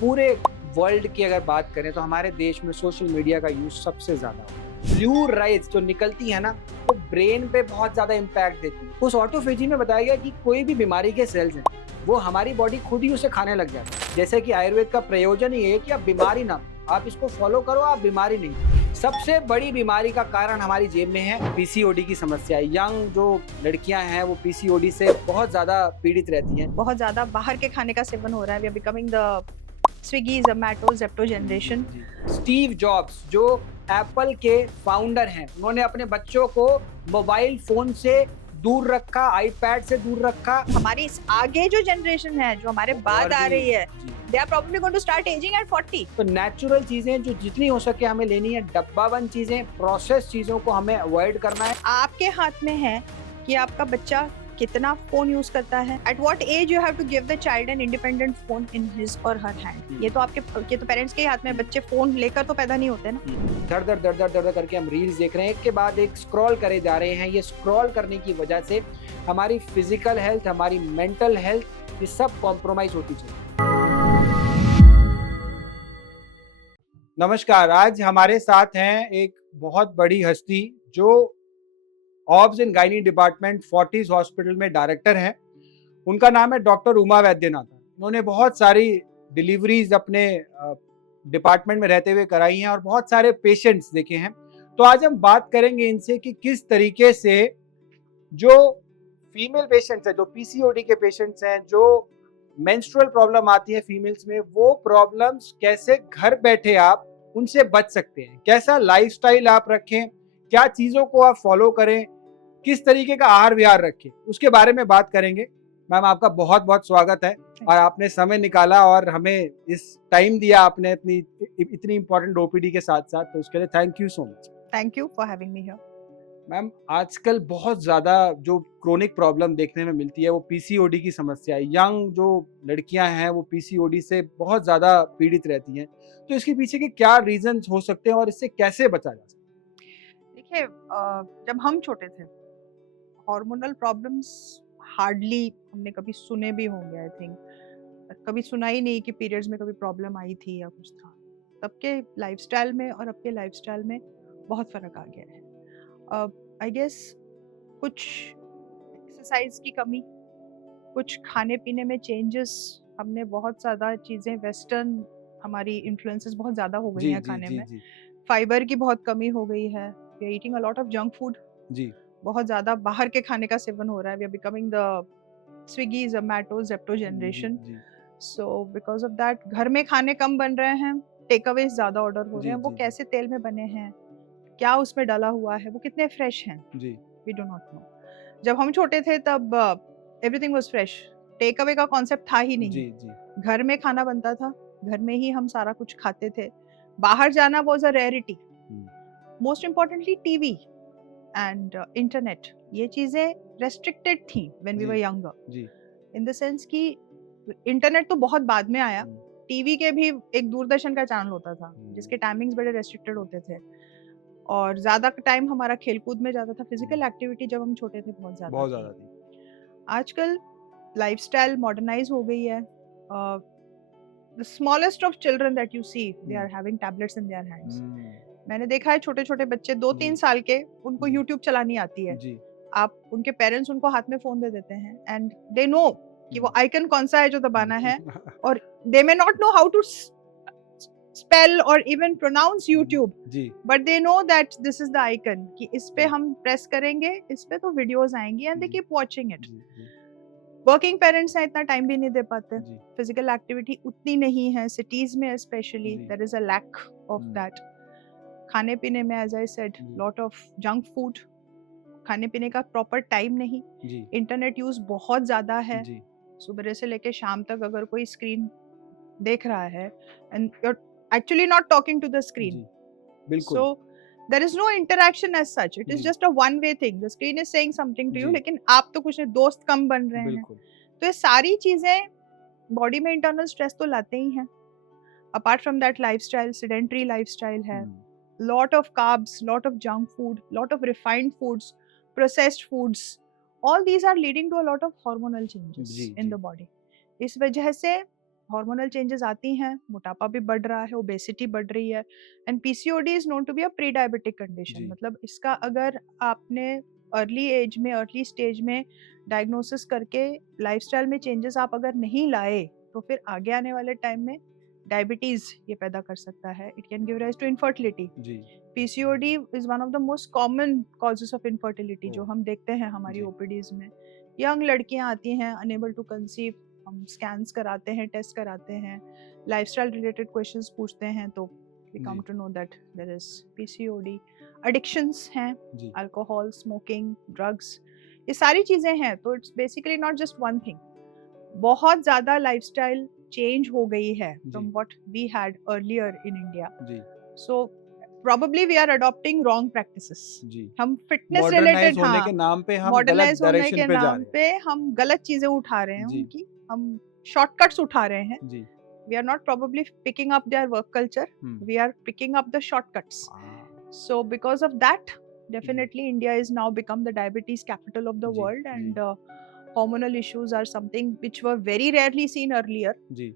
पूरे वर्ल्ड की अगर बात करें तो हमारे देश में सोशल मीडिया का यूज सबसे ज्यादा हो। ब्लू राइज जो निकलती है ना, वो ब्रेन पे बहुत ज्यादा इम्पैक्ट देती है। उस ऑटोफेजी में बताया गया कि कोई भी बीमारी के सेल्स हैं वो हमारी बॉडी खुद ही उसे खाने लग जाती है। जैसे कि आयुर्वेद का प्रयोजन ये है कि आप बीमारी ना, आप इसको फॉलो करो, आप बीमारी नहीं। सबसे बड़ी बीमारी का कारण हमारी जेब में है पीसीओडी की समस्या। यंग जो लड़कियां हैं वो पीसीओडी से बहुत ज्यादा पीड़ित रहती हैं। बहुत ज्यादा बाहर के खाने का सेवन हो रहा है। We are becoming the Swiggy, Zomato, Zepto generation. Steve Jobs जो एप्पल के फाउंडर हैं, उन्होंने अपने बच्चों को मोबाइल फोन से दूर रखा, आईपैड से दूर रखा। हमारी इस आगे जो जनरेशन है, जो हमारे बाद आ रही है, they are probably going to start ageing at 40। तो नेचुरल चीजें जो जितनी हो सके हमें लेनी है, डब्बाबंद चीजें, प्रोसेस चीजों को हमें अवॉइड करना है। आपके हाथ में है कि आपका बच्चा कितना फोन यूज करता है। At what age you have to give the child an independent phone in his or her hand. ये तो पेरेंट्स के ही हाथ में। बच्चे फोन लेकर तो पैदा नहीं होते ना। दर दर दर दर दर करके हम रील्स देख रहे हैं, एक के बाद एक स्क्रॉल करे जा रहे हैं। ये स्क्रॉल करने की वजह से हमारी फिजिकल हेल्थ, हमारी मेंटल हेल्थ, ये सब कॉम्प्रोमाइज होती चली। नमस्कार, आज हमारे साथ हैं एक बहुत बड़ी हस्ती जो obs and gynae department Fortis hospital में डायरेक्टर हैं। उनका नाम है डॉक्टर उमा वैद्यनाथन। उन्होंने बहुत सारी डिलीवरीज अपने डिपार्टमेंट में रहते हुए कराई हैं और बहुत सारे पेशेंट्स देखे हैं। तो आज हम बात करेंगे इनसे कि किस तरीके से जो फीमेल पेशेंट्स हैं, जो पीसीओडी के पेशेंट्स हैं, जो मेंस्ट्रुअल प्रॉब्लम आती है फीमेल्स में, वो प्रॉब्लम्स कैसे घर बैठे आप उनसे बच सकते हैं, कैसा लाइफस्टाइल आप रखें, क्या चीज़ों को आप फॉलो करें, किस तरीके का आहार विहार रखें, उसके बारे में बात करेंगे। मैम, आपका बहुत बहुत स्वागत है और आपने समय निकाला और हमें इस टाइम दिया आपने अपनी इतनी इंपॉर्टेंट ओपीडी के साथ साथ, तो उसके लिए thank you so much. Thank you for having me here. Ma'am, आजकल बहुत ज़्यादा जो क्रोनिक प्रॉब्लम देखने में मिलती है वो पीसीओडी की समस्या है। यंग जो लड़कियां हैं वो पीसीओडी से बहुत ज़्यादा पीड़ित रहती हैं। तो इसके पीछे के क्या रीजंस हो सकते हैं और इससे कैसे बचा जा सकता है? देखिए, जब हम छोटे थे, हार्मोनल प्रॉब्लम्स हार्डली हमने कभी सुने भी होंगे। आई थिंक कभी सुना ही नहीं कि पीरियड्स में कभी प्रॉब्लम आई थी या कुछ था। तब के लाइफस्टाइल में और अब के लाइफस्टाइल में बहुत फर्क आ गया है। आई गेस कुछ एक्सरसाइज की कमी, कुछ खाने पीने में चेंजेस। हमने बहुत ज़्यादा चीज़ें वेस्टर्न, हमारी इन्फ्लुएंसेस बहुत ज़्यादा हो गई जी हैं जी खाने जी में। जी फाइबर की बहुत कमी हो गई है। We are eating a lot of junk food. जी बहुत ज़्यादा बाहर के खाने का सेवन हो रहा है। We are becoming the Swiggy, Zomato, Zepto generation. जी सो बिकॉज ऑफ दैट घर में खाने कम बन रहे हैं, टेक अवेज ज़्यादा ऑर्डर हो रहे जी हैं। वो जी कैसे तेल में बने हैं, क्या उसमें डाला हुआ है, वो कितने फ्रेश हैं, जी वी डू नॉट नो। जब हम छोटे थे तब everything was fresh. Take away का कॉन्सेप्ट था ही नहीं। जी जी घर में खाना बनता था, घर में ही हम सारा कुछ खाते थे। बाहर जाना was a rarity. Most importantly TV and internet, ये चीजें रेस्ट्रिक्टेड थी व्हेन वी वर जी यंगर। जी इन द सेंस कि इंटरनेट तो बहुत बाद में आया। टीवी के भी एक दूरदर्शन का चैनल होता था जिसके टाइमिंग्स बड़े रेस्ट्रिक्टेड होते थे और ज्यादा टाइम हमारा खेलकूद में जाता था। फिजिकल एक्टिविटी जब हम छोटे थे बहुत बहुत ज्यादा ज़्यादा थी। थी। आजकल लाइफस्टाइल मॉडर्नाइज हो गई है। The smallest of children that you see, they are having tablets in their hands. मैंने देखा है छोटे छोटे बच्चे 2-3 जी साल के, उनको जी यूट्यूब चलानी आती है। जी आप उनके पेरेंट्स उनको हाथ में फोन दे देते हैं एंड दे नो कि वो आइकन कौन सा है जो दबाना है। और they may not know how to spell और इवन प्रोनाउंस यूट्यूब, जी but they know that this is the icon, कि इस पे जी हम प्रेस करेंगे, इस पे तो वीडियोस आएंगी एंड दे जी कीप वाचिंग इट। जी जी वर्किंग पेरेंट्स हैं, इतना टाइम भी नहीं दे पाते। जी फिजिकल एक्टिविटी उतनी नहीं है सिटीज में, स्पेशली जी there is a lack of that. खाने पीने में as I said, lot of junk food, खाने पीने का प्रॉपर टाइम नहीं। जी इंटरनेट यूज बहुत ज्यादा है। जी सुबह से लेके शाम तक अगर कोई स्क्रीन देख रहा है and you are actually not talking to the screen, जी बिल्कुल so there is no interaction as such. It is ji just a one way thing. The screen is saying something to you, जी लेकिन आप तो कुछ नहीं, दोस्त कम बन रहे हैं। बिल्कुल तो ये सारी चीजें बॉडी में इंटरनल स्ट्रेस तो लाते ही हैं। Apart from that lifestyle, sedentary lifestyle है। lot of carbs, lot of junk food, lot of refined foods, processed foods, all these are leading to a lot of hormonal changes जी in जी the body. इस वजह से hormonal changes आती हैं, मोटापा भी बढ़ रहा है, ओबेसिटी बढ़ रही है, and PCOD is known to be a pre diabetic condition. जी मतलब इसका अगर आपने अर्ली एज में, अर्ली स्टेज में डायग्नोसिस करके लाइफस्टाइल में चेंजेस आप अगर नहीं लाए, तो फिर आगे आने वाले टाइम में डायबिटीज ये पैदा कर सकता है। It can give rise to infertility. जी PCOD is one of the most common causes of infertility जो ओ, हम देखते हैं हमारी जी ओपीडीज में। यंग लड़कियां आती हैं अनेबल टू कंसीव, हम स्कैन्स कराते हैं, टेस्ट कराते हैं, लाइफस्टाइल रिलेटेड क्वेश्चंस पूछते हैं, तो वी कम जी to know that there is PCOD. Addictions हैं, जी अल्कोहल, स्मोकिंग, ड्रग्स, ये सारी चीजें हैं। तो it's basically not just one thing, बहुत ज्यादा लाइफस्टाइल चेंज हो गई है फ्रॉम जी what we had earlier in India. जी so probably we are adopting wrong practices। जी हम फिटनेस मॉडर्नाइज रिलेटेड, होने हाँ, के नाम पे हम गलत मॉडर्नाइज होने डायरेक्शन के पे जा नाम रहे हैं। पे हम गलत चीजें उठा रहे हैं जी उनकी, हम शॉर्टकट्स उठा रहे हैं। जी we are not probably picking up their work culture, we are picking up the shortcuts। So because of that, definitely India is now become the diabetes capital of the ji world, ji and hormonal issues are something which were very rarely seen earlier, जी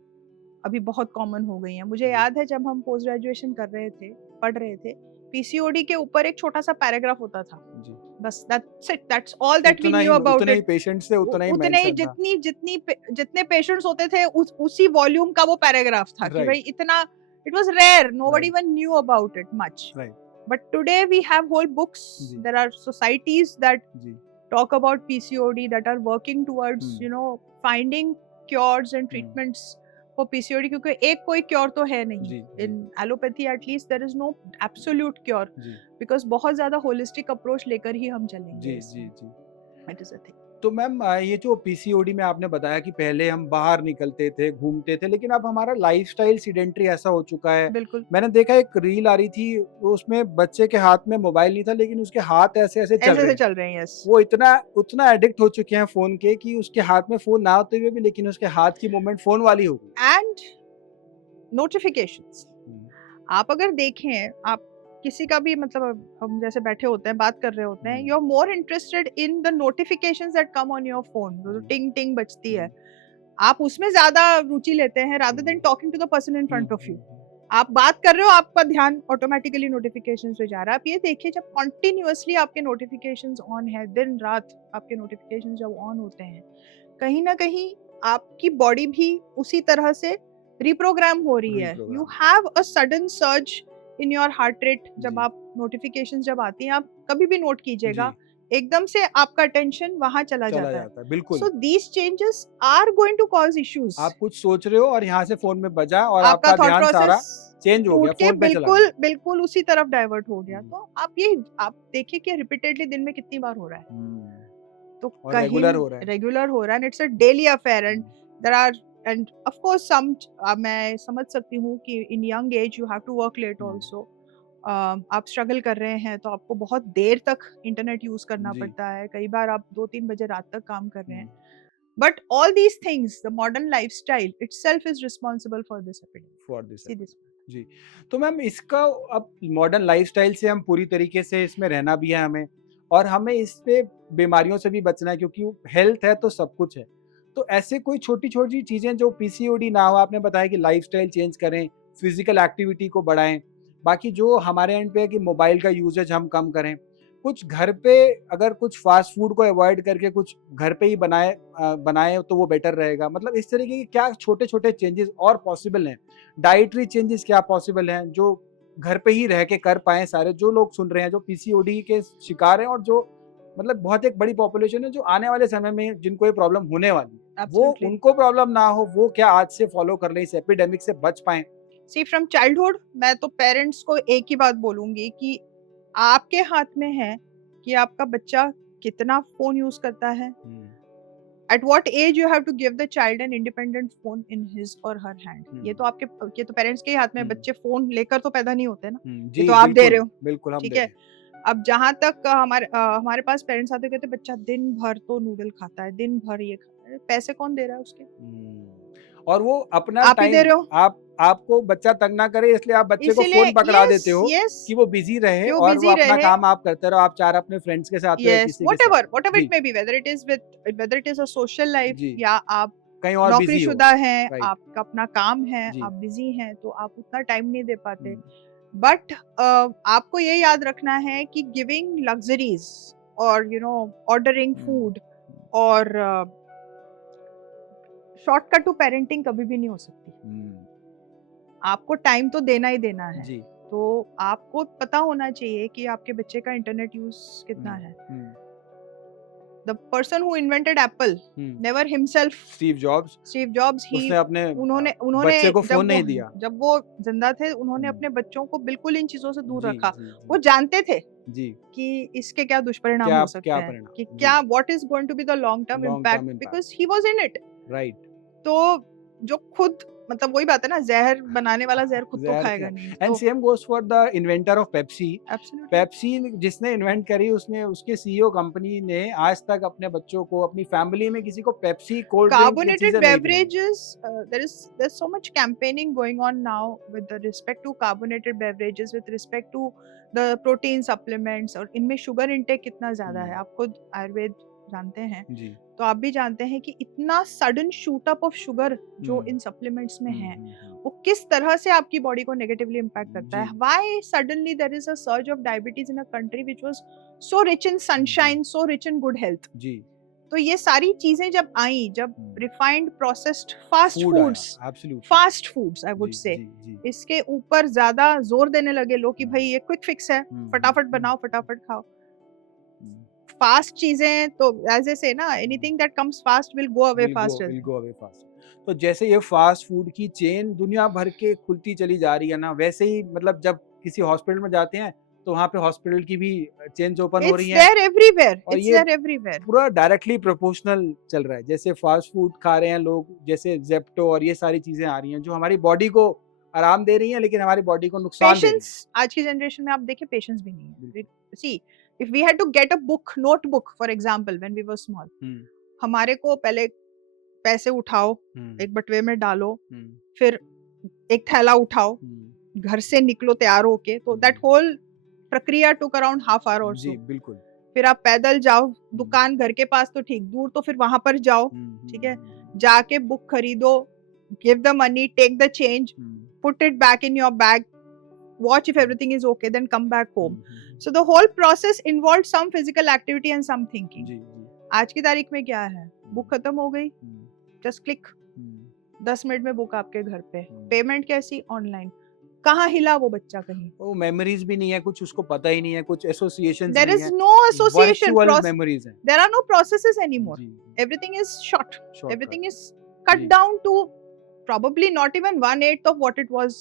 अभी बहुत common हो गई हैं। मुझे याद है जब हम पोस्ट ग्रेजुएशन कर रहे थे, पढ़ रहे थे, पीसीओडी के ऊपर एक छोटा सा पैराग्राफ होता था, जी बस that's it, that's all that we उतना ही न्यू अबाउट उतने ही इट। पेशेंट्स थे, उतना ही उतने ही मेंशन था। जितने पेशेंट्स होते थे उसी वॉल्यूम का वो पैराग्राफ था कि राइट भाई इतना, it was rare, nobody right even knew about it much. Right but today we have whole books, जी देयर आर सोसाइटीज दैट जी talk about PCOD, that are working towards finding cures and treatments for PCOD, क्योंकि एक कोई cure तो है नहीं। जी in allopathy at least there is no absolute cure, ji because बहुत ज्यादा holistic approach लेकर ही हम चलेंगे जी इसमें। जी It is a thing। तो मैम ये जो पीसीओडी में आपने बताया कि पहले हम बाहर निकलते थे, घूमते थे, लेकिन अब हमारा लाइफस्टाइल सीडेंटरी ऐसा हो चुका है। बिल्कुल मैंने देखा एक रील आ रही थी, तो उसमें बच्चे के हाथ में मोबाइल नहीं था, लेकिन उसके हाथ ऐसे ऐसे चल ऐसे रहे से हैं। चल रहे हैं, यस। वो उतना एडिक्ट हो चुके हैं फोन के कि उसके हाथ में फोन ना होते हुए भी, लेकिन उसके हाथ की मूवमेंट फोन वाली हो गई। एंड नोटिफिकेशंस, आप अगर देखें, आप किसी का भी, मतलब हम जैसे बैठे होते हैं, बात कर रहे होते हैं, you are more interested in the notifications that come on your phone, जो टिंग टिंग बजती है, आप उसमें ज्यादा रुचि लेते हैं rather than talking to the person in front of you. आप बात कर रहे हो, आपका ध्यान ऑटोमेटिकली नोटिफिकेशंस पे जा रहा है। आप ये देखिए, जब कॉन्टिन्यूअसली आपके नोटिफिकेशंस ऑन है, दिन रात आपके नोटिफिकेशंस जब ऑन होते हैं, कहीं ना कहीं आपकी बॉडी भी उसी तरह से रिप्रोग्राम हो रही है। You have a sudden surge in your heart rate जब आप नोटिफिकेशंस जब आती हैं। आप कभी भी नोट कीजिएगा, एकदम से आपका अटेंशन वहां चला जाता है। बिल्कुल। So these changes are going to cause issues. आप कुछ सोच रहे हो और यहाँ से फोन में बजा और आपका आपका थॉट ध्यान सारा प्रोसेस चेंज हो गया, टूट के फोन पे चला बिल्कुल गया। बिल्कुल उसी तरफ डाइवर्ट हो गया। तो आप देखिए कि रिपीटेडली दिन में कितनी बार हो रहा है। तो और रेगुलर हो रहा है, रेगुलर हो रहा है, it's a daily affair. And there are, and of course some, मैं समझ सकती हूँ कि in young age you have to work late also. आप स्ट्रगल कर रहे हैं तो आपको बहुत देर तक इंटरनेट यूज करना पड़ता है, कई बार आप 2-3 बजे रात तक काम कर रहे हैं। But all these things, the modern lifestyle itself is responsible for this epidemic. जी। तो मैम इसका, अब मॉडर्न लाइफस्टाइल से हम पूरी तरीके से इसमें रहना भी है हमें, और हमें इस पे बीमारियों से भी बचना है, क्योंकि हेल्थ है तो सब कुछ है। तो ऐसे कोई छोटी छोटी चीजें जो पीसीओडी ना हो, आपने बताया कि लाइफस्टाइल चेंज करें, फिजिकल एक्टिविटी को बढ़ाएं, बाकी जो हमारे एंड पे है कि मोबाइल का यूजेज हम कम करें, कुछ घर पे अगर कुछ फास्ट फूड को अवॉइड करके कुछ घर पे ही बनाए तो वो बेटर रहेगा। मतलब इस तरीके के क्या छोटे छोटे चेंजेस और पॉसिबल हैं, डाइटरी चेंजेस क्या पॉसिबल हैं जो घर पे ही रह के कर पाए सारे जो लोग सुन रहे हैं, जो पीसीओडी के शिकार हैं, और जो मतलब बहुत एक बड़ी पॉपुलेशन है जो आने वाले समय में जिनको ये प्रॉब्लम होने वाली है, वो उनको प्रॉब्लम ना हो, वो क्या आज से फॉलो कर ले, इस एपिडेमिक से बच पाए। सी फ्रॉम चाइल्डहुड, मैं तो पेरेंट्स को एक ही बात बोलूंगी कि आपके हाथ में है कि आपका बच्चा कितना फोन यूज करता है। At what age you have to give the child an independent phone in his or her hand? ये तो पेरेंट्स के ही हाथ में। बच्चे फोन लेकर तो पैदा नहीं होते ना, ये तो आप दे रहे हो, बिल्कुल, ठीक है। अब जहां तक हमारे पास पेरेंट्स आते कहते बच्चा दिन भर तो नूडल खाता है, दिन भर ये खाता है, पैसे कौन दे रहा है उसके? और वो अपना आप ही दे रहे हो। आपको बच्चा तंग ना करे इसलिए आप बच्चे को फोन पकड़ा देते हो कि वो बिजी रहे और वो अपना काम आप करते रहो, आप चार अपने फ्रेंड्स के साथ whatever it may be, whether it is a social life या आप कहीं और बिजी हो। नौकरीशुदा हैं, राइट आपका अपना काम है, जी आप बिजी हैं, तो आप उतना टाइम नहीं दे पाते। हम्म, बट आपको ये याद रखना है कि गिविंग लग्जरीज और ऑर्डरिंग हम्म, फूड और शॉर्टकट टू पेरेंटिंग कभी भी नहीं हो सकती। हम्म, आपको टाइम तो देना ही देना है। जी तो आपको पता होना चाहिए कि आपके बच्चे का इंटरनेट यूज कितना हम्म, है। Hmm, the person who invented Apple never himself, Steve Jobs, Steve Jobs, ही उसने अपने उन्होंने उन्होंने बच्चे को फोन जब वो नहीं दिया। जब वो जिंदा थे उन्होंने हम्म, अपने बच्चों को बिल्कुल इन चीजों से दूर जी रखा। जी वो जी जानते थे जी कि इसके क्या दुष्परिणाम क्या हो सकते क्या हैं, परिणाम कि जी क्या what is going to be the long term long impact, term impact because he was in it. Right तो जो खुद मतलब वही बात है ना, जहर बनाने वाला जहर खुद तो जहर खाएगा क्या नहीं। एंड तो same goes for the inventor of Pepsi. Absolutely Pepsi जिसने इन्वेंट करी उसने उसके सीईओ कंपनी ने आज तक अपने बच्चों को अपनी फैमिली में किसी को पेप्सी कोल्ड ड्रिंक ये carbonated चीजें नहीं पिलाई। beverages, there's so much campaigning going on now with the respect to carbonated beverages, with respect to the protein supplements, और इनमें शुगर इंटेक कितना ज्यादा है। आप खुद आयुर्वेद जानते हैं, जी तो आप भी जानते हैं कि इतना sudden shoot up of sugar जो हम्म, इन सप्लीमेंट्स में है, हम्म, वो किस तरह से आपकी बॉडी को नेगेटिवली इम्पैक्ट करता जी है। Why suddenly there is a surge of diabetes in a country which was so rich in sunshine, so rich in good health. जी तो ये सारी चीजें जब आई, जब hmm, refined processed fast food आया foods, absolutely fast foods I would जी से, जी जी इसके ऊपर ज्यादा जोर देने लगे लोग कि भाई हम्म, ये क्विक फिक्स है, हम्म, फटाफट हम्म, बनाओ फटाफट खाओ। हम्म, फास्ट चीजें तो एज ए से ना, anything that comes fast will go away fast. Will go away fast. तो जैसे ये फास्ट फूड की चेन दुनिया भर के खुलती चली जा रही है ना, वैसे ही मतलब जब किसी हॉस्पिटल में जाते हैं तो वहाँ पे हॉस्पिटल की भी चेन्स ओपन हो इट्स रही हैं देयर एवरीवेयर, और इट्स ये देयर एवरीवेयर। पूरा डायरेक्टली प्रोपोर्शनल चल रहा है। जैसे फास्ट फूड खा रहे हैं लोग, जैसे जेप्टो और ये सारी चीजें आ रही हैं जो हमारी बॉडी को आराम दे रही हैं लेकिन हमारी बॉडी को नुकसान दे रही पेशेंस, हैं। आज की जनरेशन में आप देखिए पेशेंस भी नहीं है। बिल्कुल see, if we had to get a book, notebook for example, when we were small, hmm हमारे को पहले पैसे उठाओ, हम्म एक बटुए में डालो, हम्म फिर एक थैला उठाओ, हम्म, घर से निकलो तैयार होके, तो दैट होल प्रक्रिया टुक अराउंड हाफ आवर और जी सो। बिल्कुल फिर आप पैदल जाओ, दुकान घर के पास तो ठीक, दूर तो फिर वहां पर जाओ, ठीक है, जाके बुक खरीदो, give the money, take the change, put it back in your bag, watch if everything is okay, then come back home. So the whole process involved some physical activity and some thinking. जी जी आज की तारीख में क्या है, book खत्म हो गई, just click, 10 minute में बुक आपके घर पे, पेमेंट कैसी, ऑनलाइन। कहाँ हिला वो बच्चा कहीं? वो मेमोरीज भी नहीं है कुछ, उसको पता ही नहीं है, कुछ एसोसिएशंस There नहीं is है, no association virtual process. Memories हैं। There are no processes anymore. जी Everything is short. Shortcut. Everything is cut जी down to probably not even 1/8 of what it was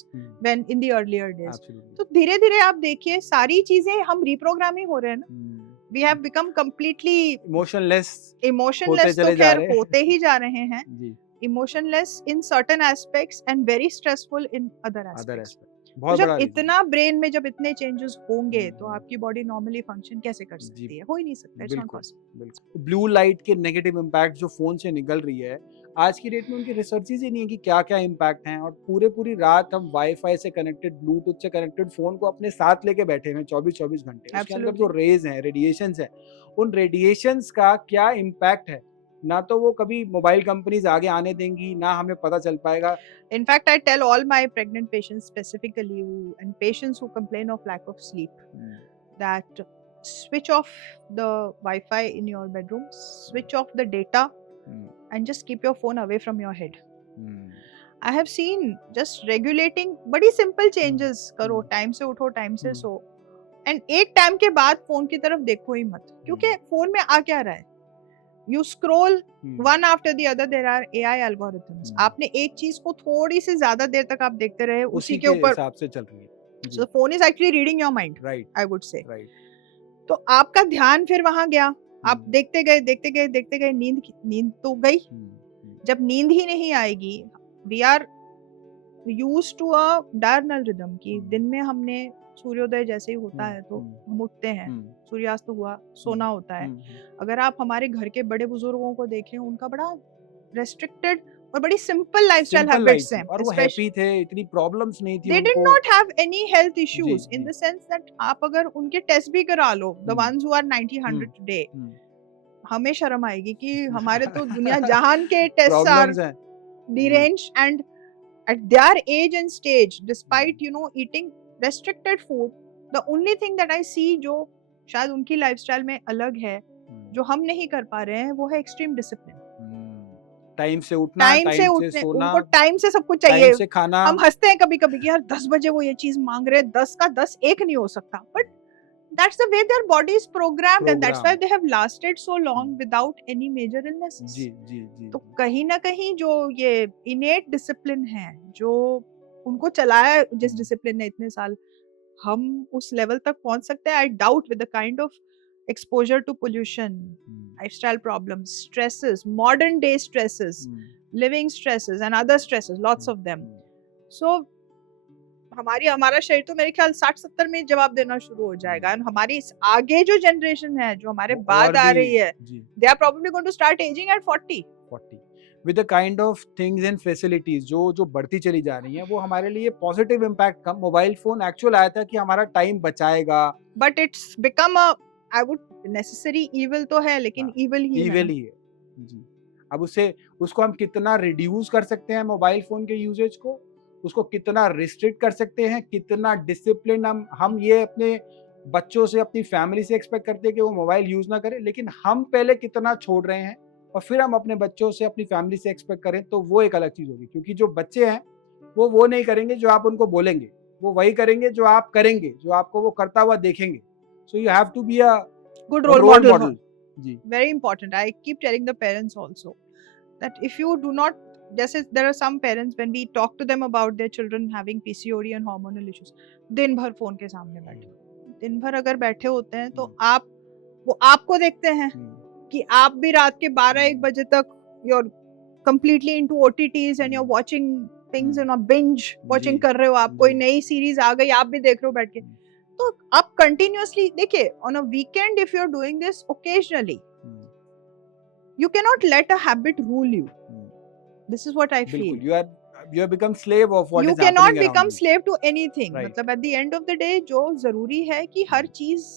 when in the earlier days. Absolutely तो धीरे धीरे आप देखिए सारी चीजें हम रिप्रोग्रामिंग हो रहे हैं ना। We have become completely emotionless emotionless, होते तो चले जा खैर रहे हैं। होते ही जा रहे हैं, जी emotionless in certain aspects and very stressful in other other aspects. Aspect तो बहुत जब बड़ा रीजन इतना ब्रेन में जब इतने चेंजेस होंगे तो हम्म, आपकी बॉडी नॉर्मली फंक्शन कैसे कर जी सकती है? हो ही नहीं सकता, इट्स नॉट बिल्कुल पॉसिबल। बिल्कुल। ब्लू लाइट के नेगेटिव इम्पैक्ट जो फोन से निकल रही है आज की डेट में, उनकी रिसर्चेज ही नहीं है कि क्या क्या इम्पैक्ट हैं, और पूरी रात हम वाईफाई से कनेक्टेड, ब्लूटूथ से कनेक्टेड फोन को अपने साथ लेके बैठे हैं 24-24 घंटे। उसके अंदर जो Absolutely. रेज हैं, रेडिएशंस हैं, उन रेडिएशंस का क्या इम्पैक्ट है, ना तो वो कभी मोबाइल कंपनीज आगे आने देंगी, ना हमें पता चल पाएगा। In fact, I tell all my pregnant patients specifically and patients who complain of lack of sleep that switch off the Wi-Fi in your bedroom, switch off the data, and just keep your phone away from your head. I have seen just regulating बड़ी simple changes करो, time से उठो, time से सो, and एक time के बाद phone की तरफ देखो ही मत, क्योंकि फोन में आ क्या रहा है, you scroll one after the other, there are AI algorithms. आपने एक चीज को थोड़ी सी ज्यादा देर तक आप देखते रहे, उसी के ऊपर हिसाब से चल रही है। So phone is actually reading your mind, right I would say. Right तो आपका ध्यान फिर वहां गया, आप देखते गए, नींद तो गई। जब नींद ही नहीं आएगी, we are used to a diurnal rhythm की दिन में हमने सूर्योदय जैसे ही होता है तो हम उठते हैं, सूर्यास्त हुआ, सोना होता है। अगर आप हमारे घर के बड़े बुजुर्गों को देखें, उनका बड़ा रेस्ट्रिक्टेड और बड़ी सिंपल लाइफस्टाइल हैबिट्स हैं, और वो हैप्पी थे, इतनी प्रॉब्लम्स नहीं थी they उनको। did not have any health issues in जी। the sense that आप अगर उनके टेस्ट भी करा लो, the ones who are 90 100 today, हमें शर्म आएगी कि हमारे तो दुनिया जहान के टेस्ट आर प्रॉब्लम्स हैं। deranged, and at their age and stage, despite eating restricted food, the only thing that I see जो शायद उनकी लाइफस्टाइल में अलग है, जो हम नहीं कर पा रहे हैं, वो है एक्सट्रीम डिसिप्लिन। टाइम से उठना, टाइम से टाइम से उठने, सोना, उनको टाइम से सब कुछ चाहिए। टाइम से खाना। हम हंसते हैं कभी कभी कि यार 10 बजे वो ये चीज मांग रहे हैं, 10 का 10 एक नहीं हो सकता, but that's the way their body is programmed and that's why they have lasted so long without any major illnesses. जी जी जी। तो कहीं ना कहीं जो ये innate discipline है, जो उनको चलाया जिस डिसिप्लिन ने इतने साल, हम उस लेवल तक पहुंच सकते हैं? I doubt with the kind of exposure to pollution, lifestyle problems, stresses, modern day stresses, living stresses and other stresses, lots of them. So हमारा शरीर तो मेरे ख्याल 60-70 में जवाब देना शुरू हो जाएगा, और हमारी आगे जो जनरेशन है, जो हमारे बाद आ रही है, they are probably going to start aging at 40 with the kind of things and facilities जो बढ़ती चली जा रही हैं, वो हमारे लिए पॉजिटिव इम्पैक्ट कम। मोबाइल फोन एक्चुअल आया था कि हमारा टाइम बचाएगा, but it's become a, I would necessary evil तो है, लेकिन इविल ही है जी। अब उसको हम कितना रिड्यूस कर सकते हैं मोबाइल फोन के यूजेज को, उसको कितना रिस्ट्रिक्ट कर सकते हैं, कितना डिसिप्लिन हम ये अपने बच्चों से, अपनी फैमिली से एक्सपेक्ट करते हैं कि वो मोबाइल यूज ना करें, लेकिन हम पहले कितना छोड़ रहे हैं और फिर हम अपने बच्चों से, अपनी फैमिली से एक्सपेक्ट करें, तो वो एक अलग चीज होगी। क्योंकि जो बच्चे हैं वो नहीं करेंगे जो आप उनको बोलेंगे, वो वही करेंगे जो आप करेंगे, जो आपको वो करता हुआ देखेंगे। So you have to be a good role model. जी, very important. I keep telling the parents also that if you do not, जैसे there are some parents when we talk to them about their children having PCOD and hormonal issues, दिन भर phone के सामने बैठे, दिन भर अगर बैठे होते हैं तो वो आपको देखते हैं कि आप भी रात के 12-1 बजे तक you're completely into OTTs and you're watching things in a binge watching कर रहे हो, आप कोई नई सीरीज आ गई आप भी देख रहे हो बैठ के, तो आप कंटिन्यूअसली देखिए। on a weekend if you're doing this occasionally, you cannot let a habit rule you. This is what I feel. You have become slave of what is happening around you. You cannot become slave to anything. मतलब at the end of the day जो जरूरी है कि हर चीज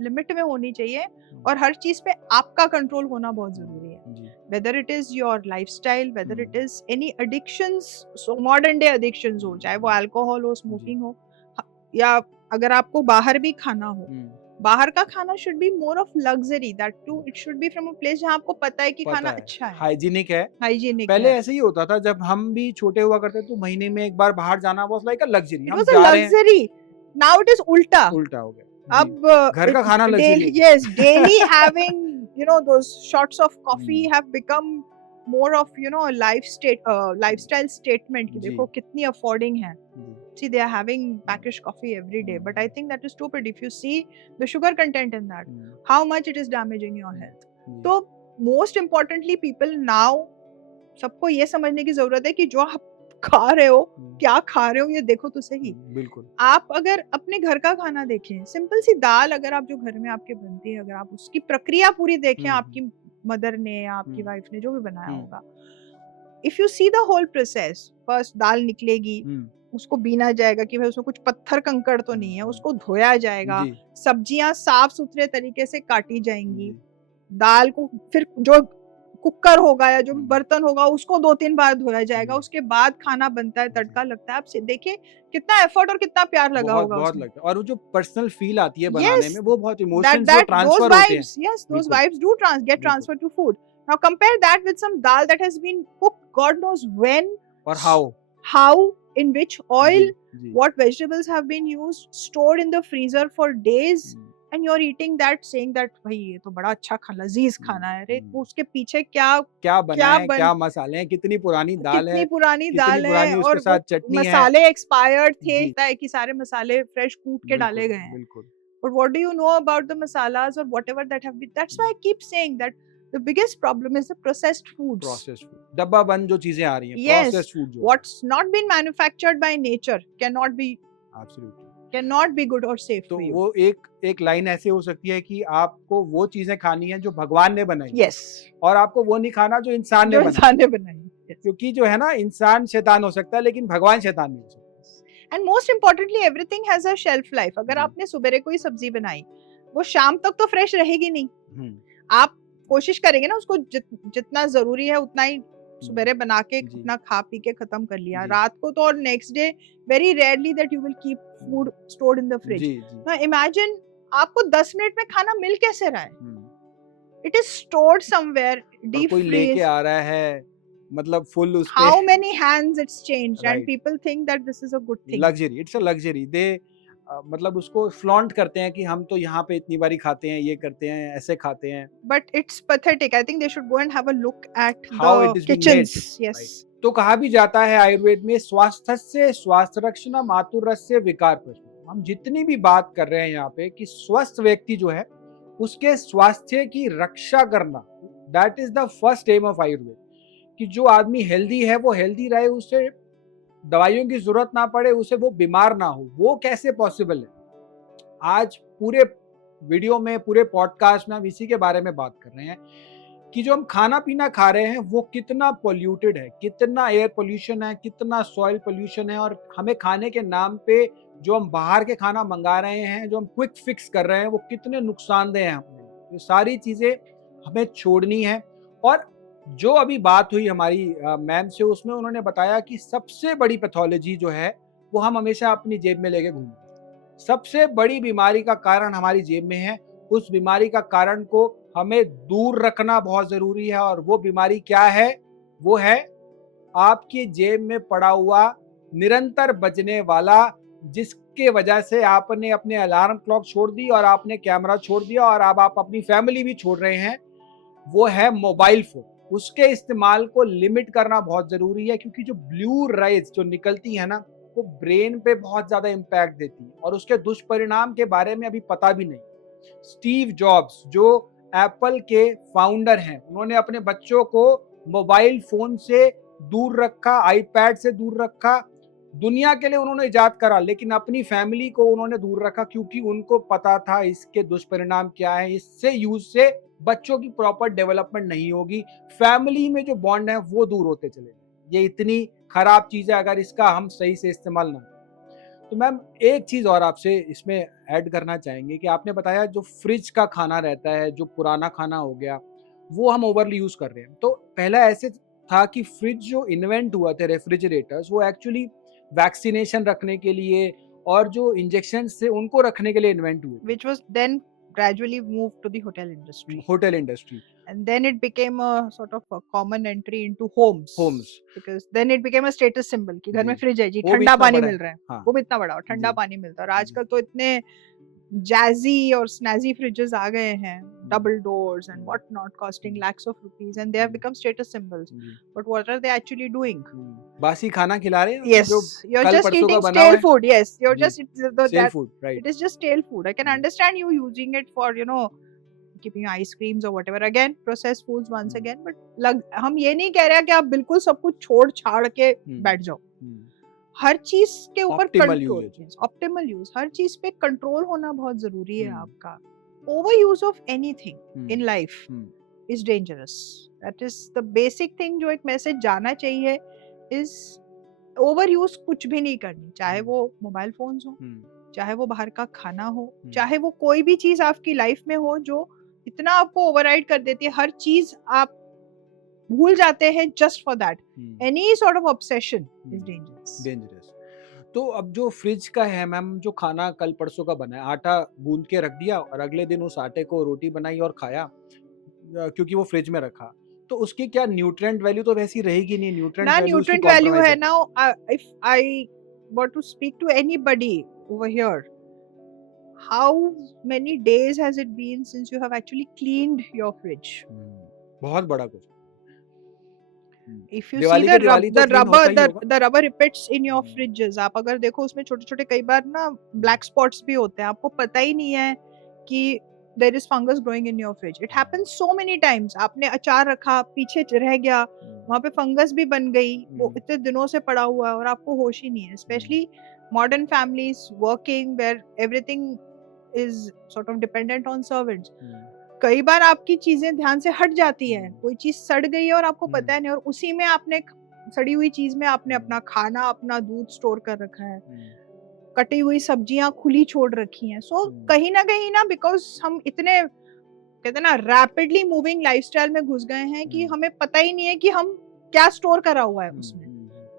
limit में होनी चाहिए, और हर चीज पे आपका कंट्रोल होना बहुत जरूरी है। Whether it is your lifestyle, whether it is any addictions, so modern day addictions हो, चाहे वो अल्कोहल हो, स्मोकिंग हो, या अगर आपको बाहर भी खाना हो, बाहर का खाना should be more of luxury, that too it should be from a place जहाँ आपको पता है कि खाना अच्छा है, हाइजीनिक है। पहले ऐसे ही होता था जब हम भी छोटे हुआ करते, तो महीने में एक बार बाहर जाना was like a luxury. It was a luxury. Now it is उल्टा हो गया। अब घर का खाना luxury। Yes, daily having those shots of coffee have become more of lifestyle statement कि देखो कितनी affording है। See, they are having packaged coffee every day, but I think that is stupid. If you see the sugar content in that, how much it is damaging your health. So most importantly, people now, सबको ये समझने की जरूरत है कि जो आप खा रहे हो, क्या खा रहे हो, ये देखो तो सही। बिल्कुल। आप अगर अपने घर का खाना देखें, सिंपल सी दाल अगर आप जो घर में आपके बनती है, अगर आप उसकी प्रक्रिया पूरी देखें, आपकी मदर ने या आपकी वाइफ ने जो भी बनाया होगा, if you see the whole process, first दाल निकलेगी, उसको बीना जाएगा कि भाई उसमें कुछ पत्थर कंकड़ तो नहीं है, उसको धोया जाएगा, सब्जियां साफ सुथरे तरीके से काटी जाएंगी, दाल को फिर जो कुकर होगा या जो बर्तन होगा उसको 2-3 बार धोया जाएगा, उसके बाद खाना बनता है, तड़का लगता है। आप देखिए कितना एफर्ट और कितना प्यार लगा होगा, बहुत लगता है। और वो जो पर्सनल फील आती है बनाने में, वो बहुत इमोशंस जो ट्रांसफर होते हैं। Yes, those vibes do get transferred to food. Now compare that with some dal that has been cooked God knows when or how, in which oil, what vegetables have been used, stored in the freezer for days, and you're eating that saying that भाई ये तो बड़ा अच्छा लजीज खाना है। अरे उसके पीछे क्या बना है, क्या मसाले हैं, कितनी पुरानी दाल है, और उसके साथ चटनी है, मसाले एक्सपायर्ड थे कि सारे मसाले फ्रेश कूट के डाले गए हैं। But what do you know about the masalas or whatever that have been? That's why I keep saying that the biggest problem is the processed foods. डब्बा बंद जो चीजें आ रही हैं, processed food जो what's not been manufactured by nature cannot be good or safe for you. वो एक line ऐसे हो सकती है कि आपको वो चीजें खानी है जो भगवान ने बनाई, yes, और आपको वो नहीं खाना जो इंसान ने बनाई। yes. क्योंकि जो है ना, इंसान शैतान हो सकता है लेकिन भगवान शैतान नहीं हो सकता। And most importantly, everything has a shelf life. अगर आपने सुबह कोई सब्जी बनाई, वो शाम तक तो फ्रेश रहेगी नहीं। आप कोशिश करेंगे ना उसको जितना जरूरी है उतना ही सुबेरे बना के जी। अपना खा पी के खत्म कर लिया, जी। रात को तो और next day very rarely that you will keep food stored in the fridge. जी जी। ना इमेजिन आपको 10 मिनट में खाना मिल कैसे रहा है, हम्म। इट इज स्टोर्ड समवेयर और डीप कोई लेके फ्रीज, आ रहा है, मतलब फुल उस पे how many hands it's changed and right, people think that this is a good thing. Luxury, it's a luxury. They मतलब उसको फ्लॉन्ट करते हैं कि हम तो यहाँ पे इतनी बारी खाते हैं, ये करते हैं, ऐसे खाते हैं। But it's pathetic. I think they should go and have a look at how it the is being made, kitchens. Yes. Right. तो कहा भी जाता है आयुर्वेद में, स्वास्थ्य स्वास्थ्य रक्षण मातुरस्य विकार प्रश्न। हम जितनी भी बात कर रहे हैं यहाँ पे कि स्वस्थ व्यक्ति जो है उसके स्वास्थ्य की रक्षा करना, that is the first aim of Ayurveda. कि जो आदमी हेल्दी है वो हेल्दी रहे, उसे दवाइयों की जरूरत ना पड़े, उसे वो बीमार ना हो। वो कैसे पॉसिबल है? आज पूरे वीडियो में, पूरे पॉडकास्ट में हम इसी के बारे में बात कर रहे हैं कि जो हम खाना पीना खा रहे हैं वो कितना पोल्यूटेड है, कितना एयर पोल्यूशन है, कितना सॉइल पोल्यूशन है। और हमें खाने के नाम पे जो हम बाहर के खाना मंगा रहे हैं, जो हम क्विक फिक्स कर रहे हैं, वो कितने नुकसानदेह हैं हमें। ये सारी चीजें हमें छोड़नी है। और जो अभी बात हुई हमारी मैम से, उसमें उन्होंने बताया कि सबसे बड़ी पैथोलॉजी जो है वो हम हमेशा अपनी जेब में लेके घूमते हैं। सबसे बड़ी बीमारी का कारण हमारी जेब में है। उस बीमारी का कारण को हमें दूर रखना बहुत जरूरी है। और वो बीमारी क्या है? वो है आपकी जेब में पड़ा हुआ निरंतर बजने वाला, जिसके वजह से आपने अपने अलार्म क्लॉक छोड़ दी और आपने कैमरा छोड़ दिया और अब आप अपनी फैमिली भी छोड़ रहे हैं। वो है मोबाइल फोन। उसके इस्तेमाल को लिमिट करना बहुत जरूरी है, क्योंकि जो ब्लू रेज जो निकलती है ना, वो ब्रेन पे बहुत ज्यादा इम्पैक्ट देती है और उसके दुष्परिणाम के बारे में अभी पता भी नहीं। स्टीव जॉब्स जो एप्पल के फाउंडर हैं, उन्होंने अपने बच्चों को मोबाइल फोन से दूर रखा, आईपैड से दूर रखा। दुनिया के लिए उन्होंने इजाद करा, लेकिन अपनी फैमिली को उन्होंने दूर रखा, क्योंकि उनको पता था इसके दुष्परिणाम क्या है। इससे यूज से बच्चों की प्रॉपर डेवलपमेंट नहीं होगी, फैमिली में जो बॉन्ड है वो दूर होते चले जाएंगे। ये इतनी खराब चीज है अगर इसका हम सही से इस्तेमाल ना करें। तो मैम एक चीज और आपसे इसमें ऐड करना चाहेंगे कि आपने बताया जो फ्रिज का खाना रहता है, जो पुराना खाना हो गया, वो हम ओवरली यूज कर रहे हैं। तो पहला ऐसे था कि फ्रिज जो इन्वेंट हुआ थे, रेफ्रिजरेटर्स, वो एक्चुअली वैक्सीनेशन रखने के लिए और जो इंजेक्शन थे उनको रखने के लिए इन्वेंट हुए, Which was then gradually moved to the hotel industry. Hotel industry, And then it became a sort of a common entry into homes. Homes. Because then it became a status symbol कि घर में जी, fridge है जी, वो भी ठंडा इतना पानी बड़ा मिल है। रहा है, हाँ वो भी इतना बड़ा, ठंडा जी पानी मिलता है। और जी आजकल तो इतने जैजी और स्नैजी फ्रिजेस आ गए हैं, double doors and what not, costing lakhs of rupees, and they have become status symbols. Ji. But what are they actually doing? बासी खाना खिला रहे हैं उनको, Yes, जो you're कल just परसों का eating बना हुआ stale है। food. Yes, you're जी, just sell that food, it right. is just stale food. I can understand you using it for, you know, keeping ice creams or whatever. Again, processed foods once again. But हम ये नहीं कह रहे कि आप बिल्कुल सब कुछ छोड़ छाड़ के बैठ जाओ। हर चीज के ऊपर optimal control, usages, optimal use, हर चीज पे कंट्रोल होना बहुत जरूरी है हम्म। आपका। Over use of anything in life is dangerous. That is the basic thing जो एक मैसेज जाना चाहिए is overuse कुछ भी नहीं करनी, चाहे वो मोबाइल फोन्स हो, चाहे वो बाहर का खाना हो, चाहे वो कोई भी चीज आपकी लाइफ में हो जो इतना आपको ओवरराइड कर देती है, हर चीज आप भूल जाते हैं just for that. Any sort of obsession is dangerous. तो अब जो फ्रिज का है मैम, जो खाना कल परसों का बना है, आटा गूंद के रख दिया और अगले दिन उस आटे को रोटी बनाई और खाया, क्योंकि वो फ्रिज में रखा, तो उसकी क्या न्यूट्रिएंट वैल्यू तो वैसी रहेगी नहीं, न्यूट्रिएंट ना वैल्यू उसकी न्यूट्रिएंट वैल्यू कॉम्प्रोमाइज है। है। Now if I were to speak to anybody over here, how many days has it been since you have actually cleaned your fridge? बहुत बड़ा कुछ। If you see Diwali the के दिवाली तो clean होता ही होगा। the rubber ripets in your fridges, आप अगर देखो उसमें छोटे छोटे कई बार ना black spots भी होते हैं, आपको पता ही नहीं है कि there is fungus growing in your fridge. It happens so many times. आपने अचार रखा, पीछे रह गया, वहाँ पे फंगस भी बन गई, वो इतने दिनों से पड़ा हुआ है और आपको होश ही नहीं है। Especially modern families working where everything is sort of dependent on servants. कई बार आपकी चीजें ध्यान से हट जाती है, कोई चीज सड़ गई है और आपको पता है नहीं, और उसी में आपने सड़ी हुई चीज में आपने अपना खाना, अपना दूध स्टोर कर रखा है, कटी हुई सब्जियां खुली छोड़ रखी हैं। सो कहीं ना बिकॉज हम इतने कहते हैं ना रैपिडली मूविंग लाइफस्टाइल में घुस गए हैं कि हम्म। हमें पता ही नहीं है कि हम क्या स्टोर करा हुआ है उसमें.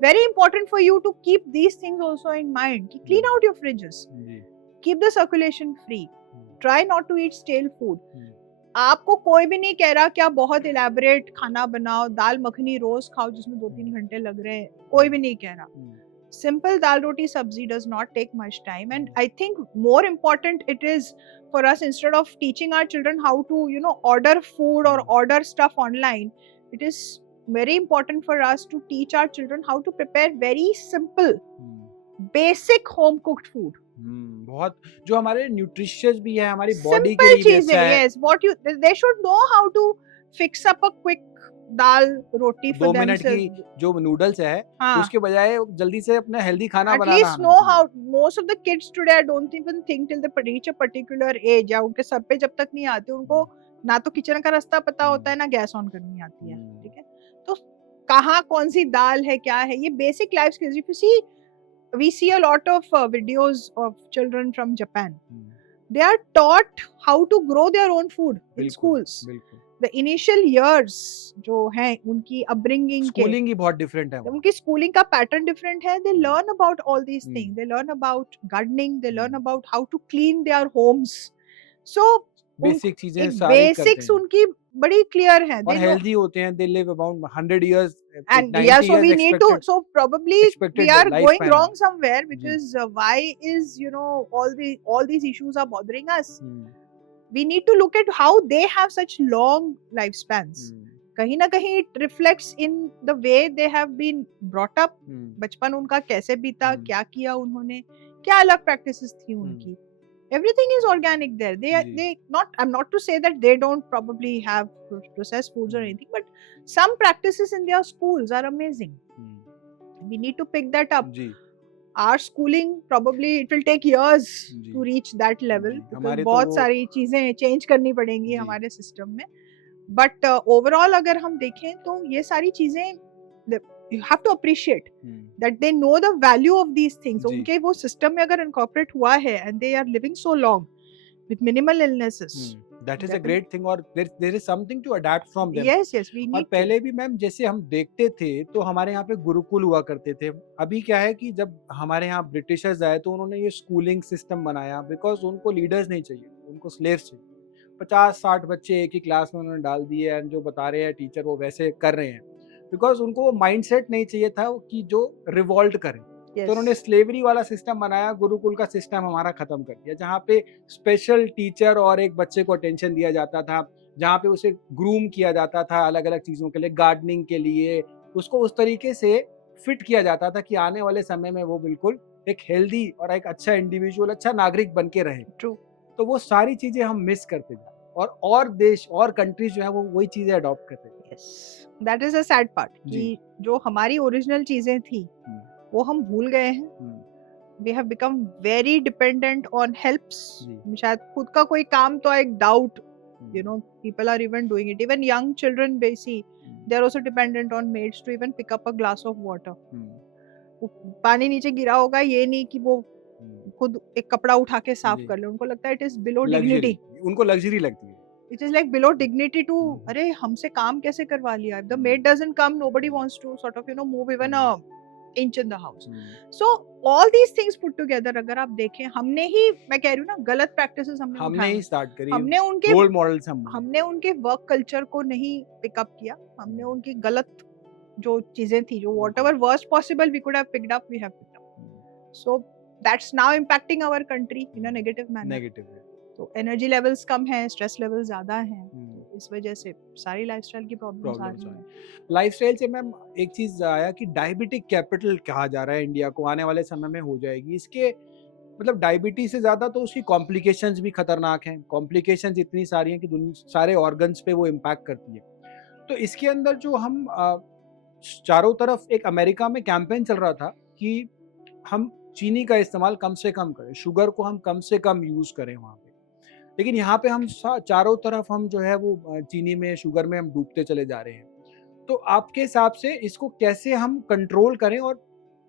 Very important for you to keep these things also in mind. कि clean out your fridges. Ji. Keep the circulation free. Try not to eat stale food. हम्म. आपको कोई भी नहीं कह रहा कि आप बहुत इलेबोरेट खाना बनाओ, दाल मखनी रोज खाओ जिसमें 2-3 घंटे लग रहे हैं, कोई भी नहीं कह रहा. Simple dal roti sabzi does not take much time, and I think more important it is for us, instead of teaching our children how to order food or order stuff online, it is very important for us to teach our children how to prepare very simple basic home cooked food. बहुत जो हमारे nutritious भी है, हमारी body के Simple लिए भी चीजें, अच्छा है. yes, they should know how to fix up a quick dal roti for 2 minute की themselves. जो नूडल्स है, हाँ. उसके बजाय जल्दी से अपना हेल्दी खाना At बनाना least आना know चाहिए. how. Most of the kids today, I don't even think till they reach a particular age, या उनके सर पे जब तक नहीं आते, उनको ना तो किचन का रास्ता पता होता है, ना गैस ऑन करनी आती है. ठीक है, तो कहाँ कौन सी दाल है, क्या है, ये basic life skills. If you see, we see a lot of videos of children from Japan. They are taught how to grow their own food in schools. बिल्कुल. The initial years जो है उनकी upbringing के, schooling ही बहुत different है. उनकी schooling का pattern different है. They learn about all these things. They learn about gardening. They learn about how to clean their homes. So basic चीजें सारी करते basics हैं. उनकी बड़ी clear है. और They know. हेल्दी होते हैं. They live about 100 years And 90 yeah, so we years need to, expected. so probably expected we are going lifespan. wrong somewhere, which ji. is why is all these issues are bothering us. We need to look at how they have such long lifespans. कहीं ना कहीं it reflects in the way they have been brought up. बचपन उनका कैसे बीता, क्या किया उन्होंने, क्या अलग practices थी उनकी. Everything is organic there. I'm not to say that they don't probably have processed foods or anything, but some practices in their schools are amazing. We need to pick that up. Ji. Our schooling probably it will take years to reach that level, because बहुत सारी चीजें change करनी पड़ेंगी हमारे system में. But overall अगर हम देखें तो ये सारी चीजें you have to appreciate that they know the value of these things. उनके वो system में अगर incorporate हुआ है and they are living so long with minimal illnesses. That is a great thing, और there is something to adapt from them. Yes, we need. और पहले भी मैम जैसे हम देखते थे तो हमारे यहाँ पे गुरुकुल हुआ करते थे. अभी क्या है कि जब हमारे यहाँ ब्रिटिशर्स आए तो उन्होंने ये स्कूलिंग सिस्टम बनाया, बिकॉज उनको लीडर्स नहीं चाहिए, उनको स्लेव्स चाहिए. 50-60 बच्चे एक ही क्लास में उन्होंने डाल दिए एंड जो बता रहे हैं टीचर वो वैसे कर रहे हैं, बिकॉज उनको वो माइंडसेट नहीं चाहिए था कि जो रिवॉल्ट करे. तो उन्होंने स्लेवरी वाला सिस्टम बनाया. गुरुकुल का सिस्टम हमारा खत्म कर दिया, जहाँ पे स्पेशल टीचर और एक बच्चे को अटेंशन दिया जाता था, जहाँ पे उसे ग्रूम किया जाता था अलग अलग चीज़ों के लिए, गार्डनिंग के लिए. उसको उस तरीके से फिट किया जाता था कि आने वाले समय में वो बिल्कुल एक हेल्दी और एक अच्छा इंडिविजुअल, अच्छा नागरिक बन के रहे. ट्रू. तो वो सारी चीज़ें हम मिस करते जा, और देश और कंट्रीज जो है वो वही चीज़ें अडॉप्ट करते हैं. That is a sad part कि जो हमारी ओरिजिनल चीज़ें थी वो हम भूल गए हैं. We have become very dependent on helps. शायद खुद का कोई काम तो एक doubt, people are even doing it. Even young children, they are also dependent on maids to even pick up a glass of water. पानी नीचे गिरा होगा, ये नहीं कि वो खुद एक कपड़ा उठा के साफ कर ले. उनको लगता है it is below dignity. उनको लग्जरी लगती है. It is like below dignity to, अरे हमसे काम कैसे करवा लिया. If the maid doesn't come, nobody wants to sort of move even a inch in the house. So all these things put together, अगर आप देखें, हमने ही, मैं कह रही हूँ ना, गलत practices हमने ही स्टार्ट करी. हमने उनके रोल मॉडल्स हमने उनके वर्क कल्चर को नहीं पिकअप किया. हमने उनकी गलत जो चीजें थी, जो whatever worst possible we could have picked up, we have picked up. So that's now impacting our country in a negative manner. Negative. तो एनर्जी लेवल्स कम है, स्ट्रेस लेवल्स ज्यादा हैं, तो इस वजह से सारी लाइफस्टाइल की प्रॉब्लम्स आ रही हैं. लाइफस्टाइल से मैम एक चीज आया कि डायबिटिक कैपिटल कहा जा रहा है इंडिया को, आने वाले समय में हो जाएगी. इसके मतलब डायबिटीज से ज्यादा तो उसकी कॉम्प्लिकेशंस भी खतरनाक हैं. कॉम्प्लिकेशंस इतनी सारी हैं कि सारे ऑर्गन्स पे वो इम्पैक्ट करती है. तो इसके अंदर जो हम चारों तरफ एक अमेरिका में कैंपेन चल रहा था कि हम चीनी का इस्तेमाल कम से कम करें, शुगर को हम कम से कम यूज करें वहाँ पे. लेकिन यहाँ पे हम चारों तरफ हम जो है वो चीनी में, शुगर में हम डूबते चले जा रहे हैं. तो आपके हिसाब से इसको कैसे हम कंट्रोल करें, और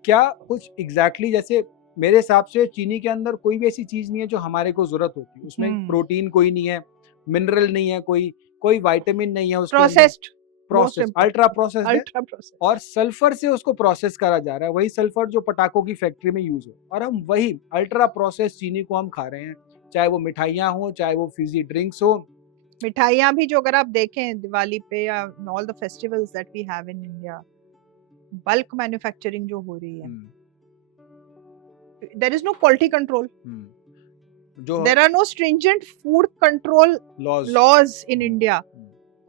क्या कुछ एग्जैक्टली जैसे मेरे हिसाब से चीनी के अंदर कोई भी ऐसी चीज नहीं है जो हमारे को जरूरत होती है. उसमें प्रोटीन कोई नहीं है, मिनरल नहीं है, कोई विटामिन नहीं है उसके अंदर, प्रोसेस्ड, प्रोसेस, अल्ट्रा प्रोसेस्ड है, अल्ट्रा प्रोसेस्ड। और सल्फर से उसको प्रोसेस करा जा रहा है, वही सल्फर जो पटाखों की फैक्ट्री में यूज हो, और हम वही अल्ट्रा प्रोसेस चीनी को हम खा रहे हैं, चाहे वो मिठाइयाँ हो, चाहे वो फिजी ड्रिंक्स हो। मिठाइयाँ भी जो अगर आप देखें दिवाली पे या all the festivals that we have in India, bulk manufacturing जो हो रही है, there is no quality control, जो there are no stringent food control laws in India.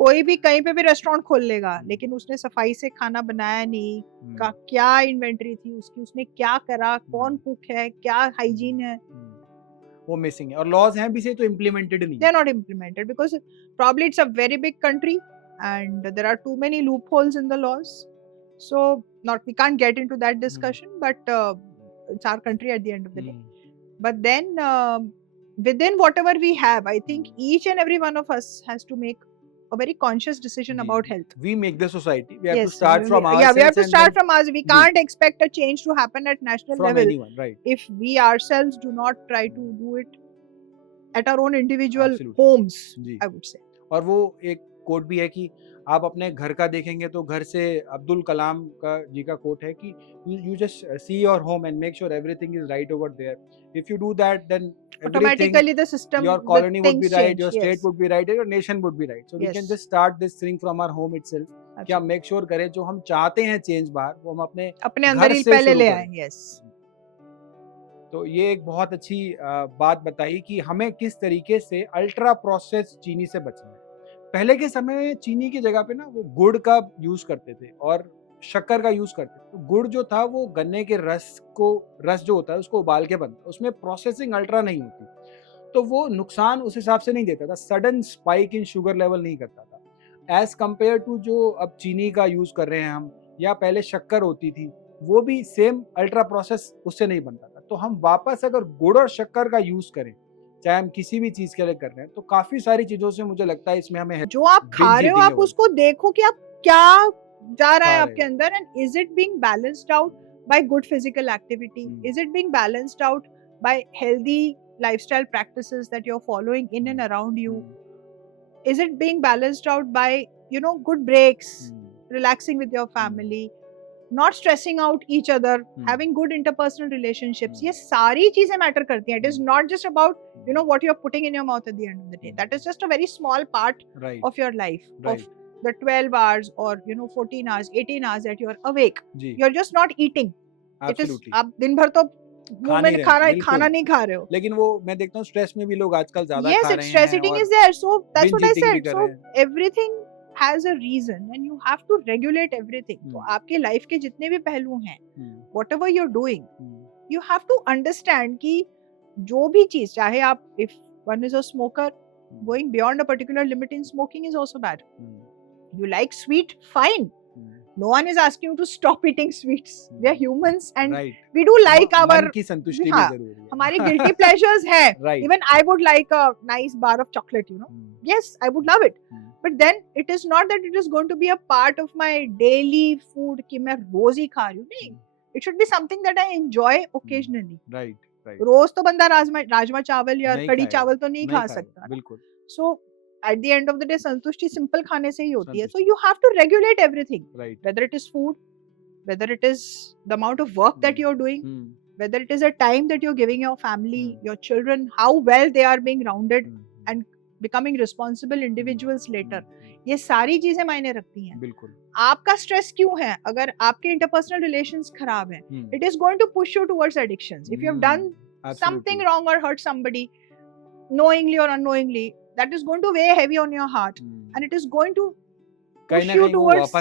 कोई भी कहीं पे भी रेस्टोरेंट खोल लेगा, लेकिन उसने सफाई से खाना बनाया नहीं, का क्या इन्वेंटरी थी उसकी, उसने क्या करा, कौन कुक है, क्या हाइजीन है, वो मिसिंग है, और लॉज हैं भी से तो इम्प्लीमेंटेड नहीं they are not implemented because probably it's a very big country and there are too many loopholes in the laws, so not we can't get into that discussion, but it's our country at the end of the day. But then within whatever we have, I think each and every one of us has to make a very conscious decision about health. We make the society, we have Yes, to start from ourselves. Yeah, we have to and start then from us. We can't expect a change to happen at national from level anyone, right? if we ourselves do not try to do it at our own individual Absolutely. homes, ji. I would say. और वो एक coat भी है कि आप अपने घर का देखेंगे तो घर से अब्दुल कलाम का जी का कोट है कि you just see your home and make sure everything is right over there. If you do that, then automatically the system, your colony would be right, change, your state would be right, your nation would be right. So we can just start this thing from our home itself. कि हम make sure करें जो हम चाहते हैं change बाहर, वो हम अपने अंदर ही पहले ले आए। yes. तो ये एक बहुत अच्छी बात बताई कि हमें किस तरीके से अल्ट्रा प्रोसेस चीनी से बचना है। पहले के समय में चीनी की जगह पे ना वो गुड़ का यूज करते थे और शक्कर का यूज करते थे। तो गुड़ जो था वो गन्ने के रस जो होता है उसको उबाल के बनता है, उसमें प्रोसेसिंग अल्ट्रा नहीं होती, तो वो नुकसान उस हिसाब से नहीं देता था, sudden spike in sugar level नहीं करता था एज कम्पेयर टू जो अब चीनी का यूज कर रहे हैं हम, या पहले शक्कर होती थी वो भी सेम अल्ट्रा प्रोसेस उससे नहीं बनता था। तो हम वापस अगर गुड़ और शक्कर का यूज करें, चाहे हम किसी भी चीज के लिए कर रहे हैं, तो काफी सारी चीजों से मुझे लगता है इसमें हमें जो आप खा रहे हो आप उसको देखो कि आप क्या जा रहा है आपके अंदर, and is it being balanced out by good physical activity, is it being balanced out by healthy lifestyle practices that you are following in and around you, is it being balanced out by good breaks, relaxing with your family, not stressing out each other, having good interpersonal relationships. ये सारी चीजें matter करती हैं. It is not just about what you are putting in your mouth at the end of the day. That is just a very small part of your life, of the 12 hours or 14 hours, 18 hours that you are awake. You are just not eating. Absolutely. It is आप दिन भर तो खाना नहीं खा रहे हो, लेकिन वो मैं देखता हूँ स्ट्रेस में भी लोग आजकल ज्यादा खा रहे हैं। Stress eating is there, so that's what I said. So everything has a reason and you have to regulate everything. तो आपके लाइफ के जितने भी पहलू हैं, whatever you're doing, you have to understand कि जो भी चीज, चाहे आप, if one is a smoker, going beyond a particular limit in smoking is also bad. You like sweet, fine. No one is asking you to stop eating sweets. We are humans and we do like our मन की संतुष्टि भी जरूरी है. हमारी guilty pleasures है. Even I would like a nice bar of chocolate, Yes, I would love it. But then it is not that it is going to be a part of my daily food कि मैं रोज ही खा रही हूँ. नहीं. It should be something that I enjoy occasionally. Right. रोज तो बंदा राजमा चावल या कड़ी चावल तो नहीं खा सकता. बिल्कुल. So at the end of the day, संतुष्टि simple खाने से ही होती है. So you have to regulate everything. Right. Whether it is food, whether it is the amount of work that you're doing, whether it is a time that you're giving your family, your children, how well they are being rounded and becoming responsible individuals later. ये सारी चीजें मायने रखती हैं. बिल्कुल. आपका stress क्यों है? अगर आपके interpersonal relations खराब हैं, it is going to push you towards addictions. If you have done something wrong or hurt somebody, knowingly or unknowingly, that is going to weigh heavy on your heart, and it is going to push you towards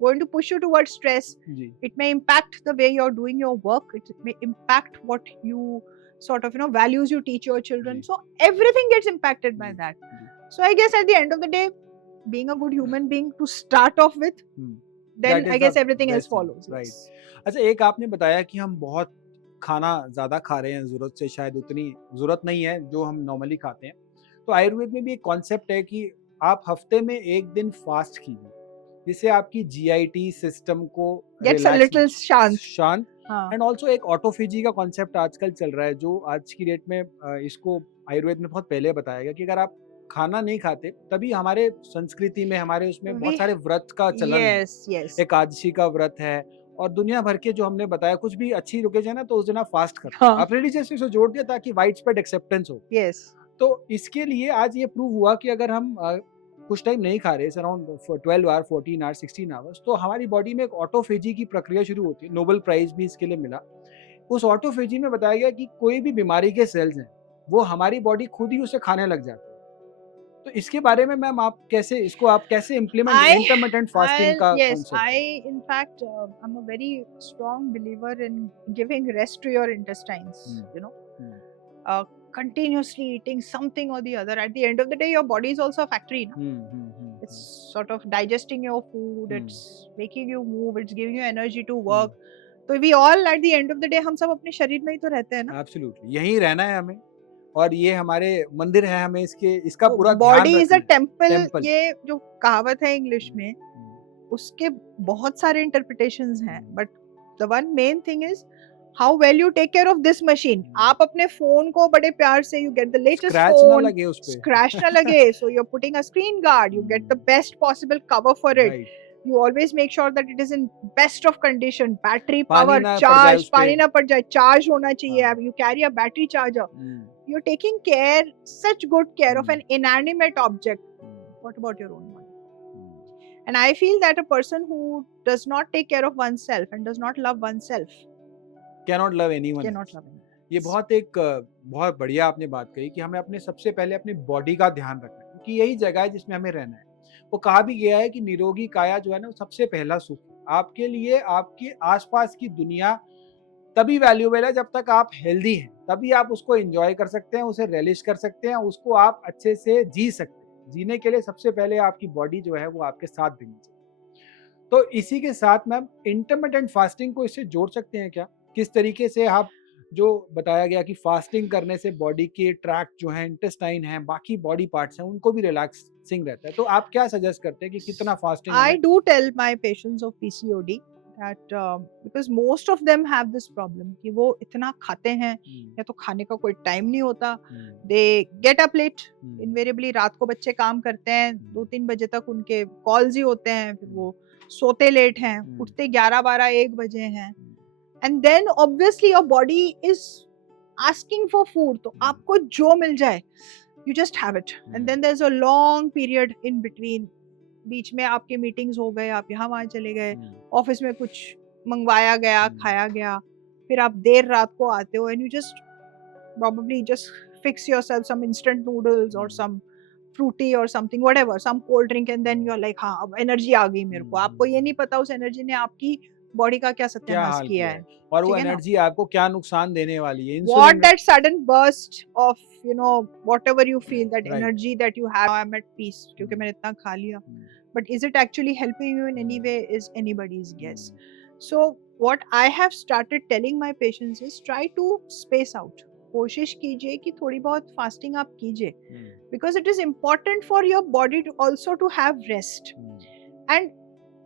going to push you towards stress. It may impact the way you're doing your work. It may impact what you sort of values you teach your children. So everything gets impacted by that. So I guess at the end of the day, being a good human being to start off with, then I guess everything else follows. Right. अच्छा, एक आपने बताया कि हम बहुत खाना ज्यादा खा रहे हैं, जरूरत से शायद उतनी जरूरत नहीं है जो हम नॉर्मली खाते हैं. तो आयुर्वेद में भी एक कॉन्सेप्ट है कि आप हफ्ते में एक दिन फास्ट कीजिए, जिससे आपकी जीआईटी सिस्टम को शांत एंड ऑल्सो एक ऑटोफेजी का कॉन्सेप्ट आजकल चल रहा है, जो आज की डेट में इसको आयुर्वेद में बहुत पहले बताया गया कि अगर आप खाना नहीं खाते, तभी हमारे संस्कृति में, हमारे उसमें बहुत We सारे व्रत का चलन है। yes एकादशी का व्रत है और दुनिया भर के जो हमने बताया, कुछ भी अच्छी ओकेजन है तो उस दिन आप फास्ट करते हैं। हाँ आप रिलीजियस से जोड़ दिया ताकि वाइड स्प्रेड एक्सेप्टेंस हो। yes तो इसके लिए आज ये प्रूव हुआ कि अगर हम कुछ टाइम नहीं खा रहे, अराउंड 12 आवर, 14 आवर, 16 आवर्स, तो हमारी बॉडी में एक ऑटोफेजी की प्रक्रिया शुरू होती है। नोबेल प्राइज भी इसके लिए मिला। उस ऑटोफेजी में बताया गया कि कोई भी बीमारी के सेल्स हैं, वो हमारी बॉडी खुद ही उसे खाने लग जाती है। तो इसके बारे में मैम आप कैसे इम्प्लीमेंट इंटरमिटेंट फास्टिंग का yes concept? I in fact I'm a very strong believer in giving rest to your intestines, you know, continuously eating something or the other. At the end of the day, your body is also a factory, no? It's sort of digesting your food, it's making you move, it's giving you energy to work. So we all at the end of the day हम सब अपने शरीर में ही तो रहते हैं ना। Absolutely, यहीं रहना है हमें और ये हमारे मंदिर है, हमें इसका पूरा ध्यान बॉडी इज अ रखना है। टेम्पल, ये जो कहावत है इंग्लिश में, उसके बहुत सारे इंटरप्रिटेशंस हैं, but the one main thing is how well you take care of this machine. आप अपने फोन को बड़े प्यार से, you get the latest scratch ना फोन, लगे उस पे, स्क्रैच ना लगे, so you are putting a screen guard, you get the best possible cover for it, you always make sure that it is in best of condition, battery power, charge, पानी ना पड़ जाए, charge होना चाहिए, you carry a battery charger, you're taking care, such good care of an inanimate object. What about your own body? And I feel that a person who does not take care of oneself and does not love oneself cannot love anyone cannot love anyone. ये बहुत बढ़िया आपने बात कही कि हमें अपने सबसे पहले अपनी बॉडी का ध्यान रखना है, क्योंकि यही जगह है जिसमें हमें रहना है। वो कहा भी गया है कि निरोगी काया जो है ना, वो सबसे पहला सुख है। आपके लिए आपके आसपास की दुनिया तभी वैल्यूएबल है जब तक आप हेल्दी हैं, तभी आप उसको एंजॉय कर सकते हैं, उसे रिलीज कर सकते हैं, उसको आप अच्छे से जी सकते हैं। जीने के लिए सबसे पहले आपकी बॉडी जो है वो आपके साथ देनी चाहिए। तो इसी के साथ मैम इंटरमिटेंट फास्टिंग को इससे जोड़ सकते हैं क्या? किस तरीके से आप, जो बताया गया कि फास्टिंग करने से बॉडी के ट्रैक्ट जो है, इंटेस्टाइन है, बाकी बॉडी पार्ट्स हैं, उनको भी रिलैक्सिंग रहता है, तो आप क्या सजेस्ट करते हैं कि कितना fasting? I do tell my patients of PCOD that because most of them have this problem कि वो इतना खाते हैं या तो खाने का कोई टाइम नहीं होता, they get up late, invariably रात को बच्चे काम करते हैं, 2-3 बजे तक उनके कॉल्स ही होते हैं, फिर वो सोते लेट हैं, उठते 11-12-1 बजे हैं, and then obviously your body is asking for food, तो आपको जो मिल जाए you just have it, and then there's a long period in between, बीच में आपके मीटिंग्स हो गए, आप यहाँ वहाँ चले गए, ऑफिस में कुछ मंगवाया गया, खाया गया, फिर आप देर रात को आते हो, and you just probably just fix yourself some instant noodles or some fruity or something, whatever, some cold drink, and then you're like हाँ अब एनर्जी आ गई मेरे को। आपको ये नहीं पता उस एनर्जी ने आपकी बॉडी का क्या सत्यानाश किया है, और वो एनर्जी आपको क्या नुकसान देने वाली है। What that sudden burst of, you know, whatever you feel, that energy that you have, I'm at peace क्योंकि मैंने इतना खा लिया, but is it actually helping you in any way is anybody's guess. So what I have started telling my patients is try to space out. कोशिश कीजिए कि थोड़ी बहुत फास्टिंग आप कीजिए, because it is important for your body to also to have rest. And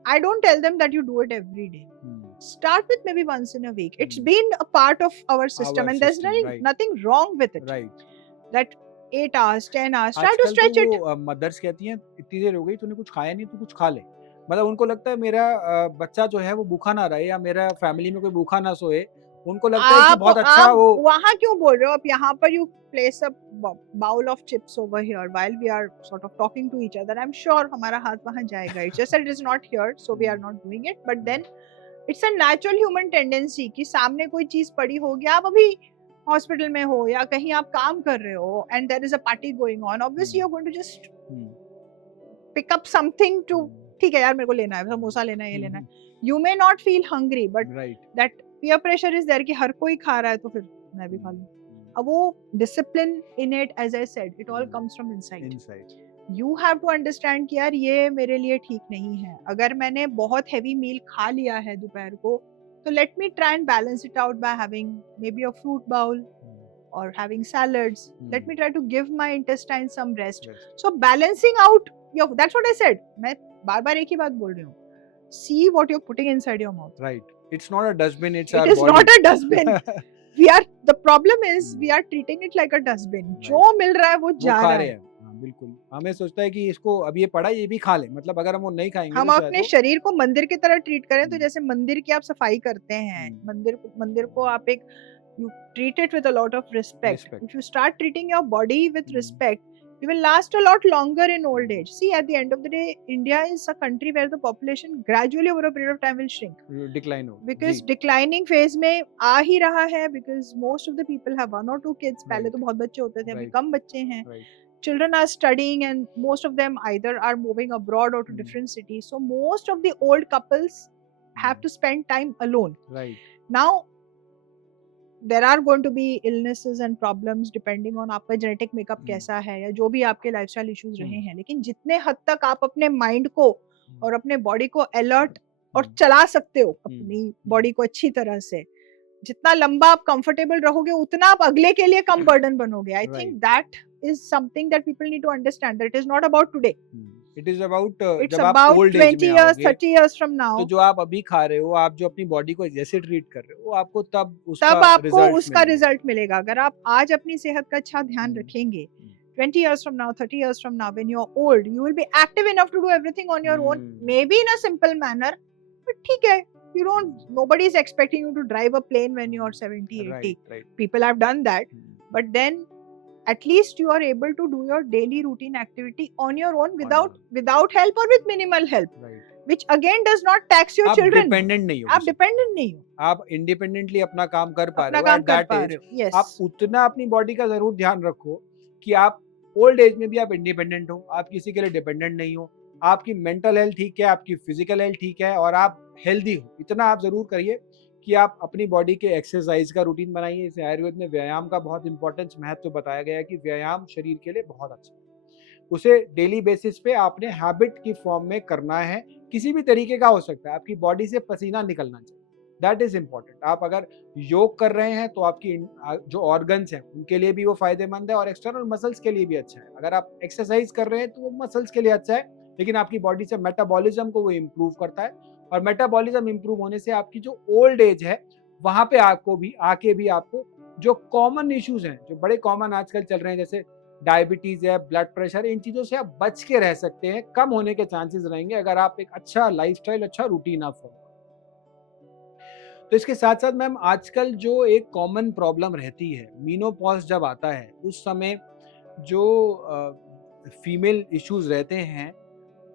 I don't tell them that you do it every day. Start with maybe once in a week. It's been a part of our system, and there's nothing wrong with it. Right. That 8 hours, 10 hours, try to stretch it. Mothers कहती हैं इतनी देर हो गई तूने कुछ खाया नहीं, तू कुछ खा ले। मतलब उनको लगता है मेरा बच्चा जो है वो भूखा ना रहे, या मेरा फैमिली में कोई भूखा ना सोए, उनको लगता है कि बहुत अच्छा वो। वहाँ क्यों बोल रहे हो आप? यहाँ पर you place a bowl of chips over here while we are sort of talking to each other. I'm sure हमारा हाथ वहाँ जाएगा. It's just that it is not here, so we are not doing it. But then it's a natural human tendency कि सामने कोई चीज पड़ी होगी, आप अभी हॉस्पिटल में हो या कहीं आप काम कर रहे हो, and there is a party going on, obviously you're going to just pick up something to, ठीक है यार मेरे को लेना है, समोसा लेना है, ये लेना है. You may not feel hungry, but that peer pressure is there कि हर कोई खा रहा है तो फिर मैं भी खा लूं. अब वो discipline innate, as I said, it all comes from inside. You have to understand कि यार ये मेरे लिए ठीक नहीं है. अगर मैंने बहुत heavy meal खा लिया है दोपहर को, तो let me try and balance it out by having maybe a fruit bowl or having salads. Let me try to give my intestines some rest. So balancing out, that's what I said. मैं बार-बार एक ही बात बोल रही हूँ. See what you're putting inside your mouth. Right. It's not a dustbin. It's our body. It is not a dustbin. The problem is we are treating it like a dustbin. जो मिल रहा है वो जा रहा है. बिल्कुल हमें सोचता है कि इसको अब ये पड़ा ये भी खा ले, मतलब अगर हम वो नहीं खाएंगे हम तो शायद अपने वो शरीर को मंदिर की तरह ट्रीट करें, तो हम्म, जैसे मंदिर की आप सफाई करते हैं, हम्म, मंदिर को आप एक you treat it with a lot of respect. Respect If you start treating your body with respect, you will last a lot longer in old age. See, at the end of the day, India is a country where the population gradually over a period of time will shrink, decline हो because ji declining phase में आ ही रहा है, because most of the people have 1 or 2 kids. पहले right तो बहुत बच्चे होते थे, अभी राइट कम बच्चे हैं. Right Children are studying and most of them either are moving abroad or to different cities. So most of the old couples have to spend time alone. Right Now there are going to be illnesses and problems depending on आपका genetic makeup कैसा है, या जो भी आपके lifestyle issues रहे हैं, लेकिन जितने हद तक आप अपने mind को और अपने body को alert और चला सकते हो अपनी body को अच्छी तरह से, जितना लंबा आप comfortable रहोगे उतना आप अगले के लिए कम burden बनोगे. I think that is something that people need to understand, that it is not about today. It is about It's जब आप about ओल्ड एज 20 में years, आओगे 30 years from तो now. जो आप अभी खा रहे हो, आप जो अपनी बॉडी को जैसे ट्रीट कर रहे हो, वो आपको तब उसका तब आपको रिजल्ट उसका रिजल्ट मिलेगा. अगर आप आज अपनी सेहत का अच्छा ध्यान रखेंगे, 20 years from now, 30 years from now, when you're old, you will be active enough to do everything on your own, maybe in a simple manner, but ठीक है, you don't, nobody is expecting you to drive a plane when you're 70, 80. Right right People have done that, but then at least you are able to do your daily routine activity on your own without help or with minimal help, right which again does not tax your आप children. Dependent नहीं हो आप किसी पे। Dependent नहीं हो, आप independently अपना काम कर पा अपना रहे हो काम एट कर दैट पा एज। रहे हो. यस, आप उतना अपनी बॉडी का जरूर ध्यान रखो कि आप ओल्ड एज में भी आप इंडिपेंडेंट हो, आप किसी के लिए डिपेंडेंट नहीं हो, आपकी मेंटल हेल्थ ठीक है, आपकी फिजिकल हेल्थ ठीक है और आप हेल्दी हो। इतना आप जरूर करिए कि आप अपनी बॉडी के एक्सरसाइज का रूटीन बनाइए। इसे आयुर्वेद में व्यायाम का बहुत इंपॉर्टेंस महत्व बताया गया है कि व्यायाम शरीर के लिए बहुत अच्छा है। उसे डेली बेसिस पे आपने हैबिट की फॉर्म में करना है, किसी भी तरीके का हो सकता है, आपकी बॉडी से पसीना निकलना चाहिए, दैट इज इम्पॉर्टेंट। आप अगर योग कर रहे हैं तो आपकी जो ऑर्गन्स हैं उनके लिए भी वो फायदेमंद है और एक्सटर्नल मसल्स के लिए भी अच्छा है। अगर आप एक्सरसाइज कर रहे हैं तो वो मसल्स के लिए अच्छा है, लेकिन आपकी बॉडी से मेटाबॉलिज्म को वो इम्प्रूव करता है और मेटाबॉलिज्म इम्प्रूव होने से आपकी जो ओल्ड एज है वहां पे आपको भी आके भी आपको जो कॉमन इश्यूज हैं, जो बड़े कॉमन आजकल चल रहे हैं, जैसे डायबिटीज है, ब्लड प्रेशर, इन चीजों से आप बच के रह सकते हैं, कम होने के चांसेस रहेंगे अगर आप एक अच्छा लाइफस्टाइल, अच्छा रूटीन आप फॉलो। तो इसके साथ साथ मैम आजकल जो एक कॉमन प्रॉब्लम रहती है, मीनोपॉज जब आता है उस समय जो फीमेल इश्यूज रहते हैं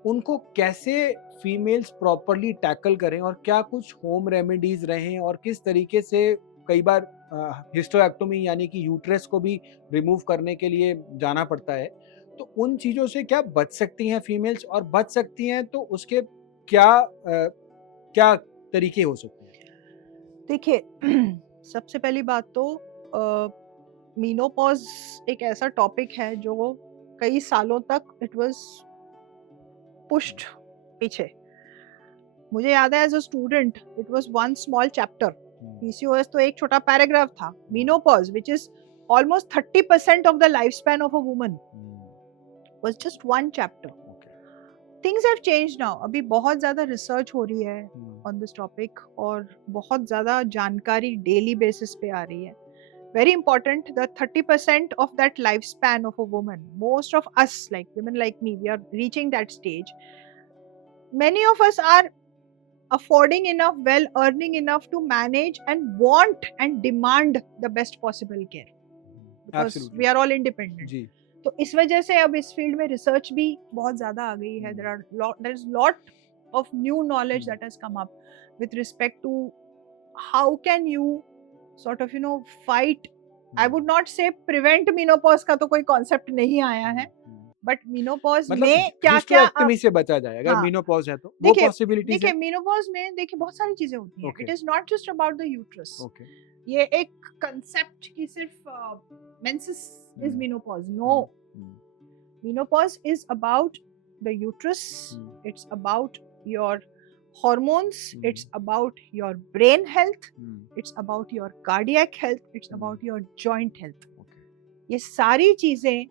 उनको कैसे फीमेल्स प्रॉपरली टैकल करें और क्या कुछ होम रेमेडीज रहें और किस तरीके से कई बार हिस्टोएक्टोमी यानी कि यूट्रस को भी रिमूव करने के लिए जाना पड़ता है, तो उन चीज़ों से क्या बच सकती हैं फीमेल्स, और बच सकती हैं तो उसके क्या तरीके हो सकते हैं? देखिए सबसे पहली बात तो मीनोपॉज एक ऐसा टॉपिक है जो कई सालों तक इट वाज पुश्ड पीछे. मुझे याद है as a student it was one small chapter. PCOS तो एक छोटा पैराग्राफ था. Menopause which is almost 30% of the lifespan of a woman was just one chapter. Things have changed now. अभी बहुत ज़्यादा रिसर्च हो रही है on this topic और बहुत ज़्यादा जानकारी डेली बेसिस पे आ रही है. Very important, the 30% of that lifespan of a woman, most of us, like women like me, we are reaching that stage. Many of us are affording enough, well earning enough to manage and want and demand the best possible care. Because Absolutely. we are all independent. जी. तो इस वजह से अब इस field में research भी बहुत ज्यादा आ गई है. there is lot of new knowledge that has come up with respect to how can you sort of fight. I would not say prevent menopause का तो कोई concept नहीं आया है, but menopause मतलब में क्या क्या हिस्टोएक्टोमी से बचा जाए अगर हाँ. मीनोपॉज है तो वो पॉसिबिलिटीज देखिए है. menopause में देखिए बहुत सारी चीजें होती हैं. Okay. It is not just about the uterus. Okay. ये एक कंसेप्ट की सिर्फ menses is menopause. No. Menopause is about the uterus. It's about your hormones. It's about your brain health. It's about your cardiac health. It's about your joint health. ये सारी चीजें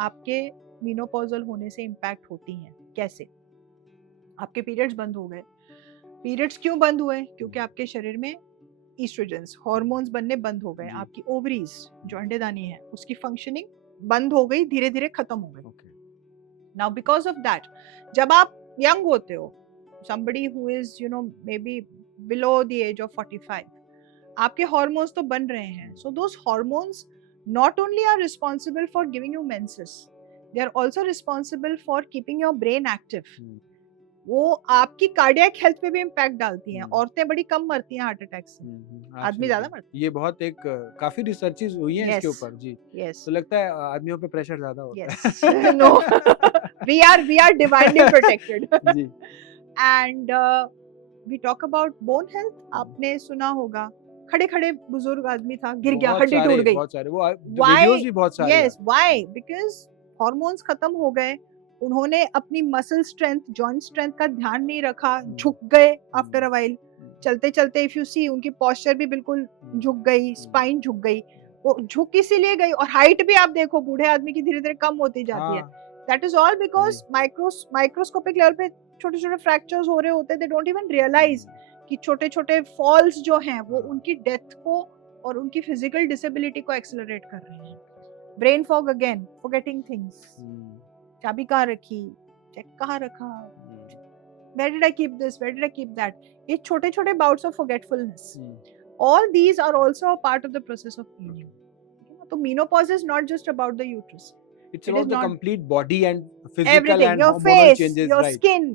आपके menopausal होने से इम्पैक्ट होती हैं. कैसे? आपके पीरियड्स बंद हो गए. पीरियड्स क्यों बंद हुए? क्योंकि आपके शरीर में ईस्ट्रोजन्स, हार्मोन्स बनने बंद हो गए. आपकी ओवरीज जो अंडेदानी है उसकी फंक्शनिंग बंद हो गई, धीरे धीरे खत्म हो गई. Now because of that, जब आप young होते हो, somebody who is maybe below the age of 45, आपके hormones तो बन रहे हैं. So those hormones not only are responsible for giving you menses, they are also responsible for keeping your brain active. वो आपकी कार्डियक हेल्थ पे भी impact डालती हैं. औरतें बड़ी कम मरती हैं हार्ट अटैक से, आदमी ज्यादा मरते हैं. ये बहुत एक काफी रिसर्चेस हुई हैं इसके ऊपर जी. Yes. तो लगता है आदमियों पे प्रेशर ज्यादा होता है. Yes. No. we are divinely protected. Ji. And we talk about bone health. आपने सुना होगा, खड़े खड़े बुजुर्ग आदमी था, गिर गया, हड्डी टूट गई. बहुत सारे वो वीडियोस भी बहुत सारे. Yes. Why? Because हार्मोन्स खत्म हो गए. उन्होंने अपनी मसल स्ट्रेंथ, जॉइंट स्ट्रेंथ का ध्यान नहीं रखा, झुक गए आफ्टर अ व्हाइल. चलते चलते इफ यू सी उनकी पोस्चर भी बिल्कुल झुक गई, स्पाइन झुक गई. वो झुक इसीलिए गई. और हाइट भी आप देखो बूढ़े आदमी की धीरे धीरे कम होती जाती है. That is all because microscopic level पे छोटे छोटे फ्रैक्चर्स हो रहे होते. दे डोंट इवन रियलाइज कि छोटे छोटे फॉल्स जो हैं वो उनकी डेथ को और उनकी फिजिकल डिसेबिलिटी को एक्सेलरेट कर रहे हैं. Brain fog again, forgetting things. चाबी कहाँ रखी, चेक कहाँ रखा, where did I keep this, where did I keep that. ये छोटे छोटे bouts of forgetfulness, all these are also a part of the process of aging. तो menopause is not just about the uterus, it's about the complete body and physical everything, and your hormonal face, changes, your right. skin,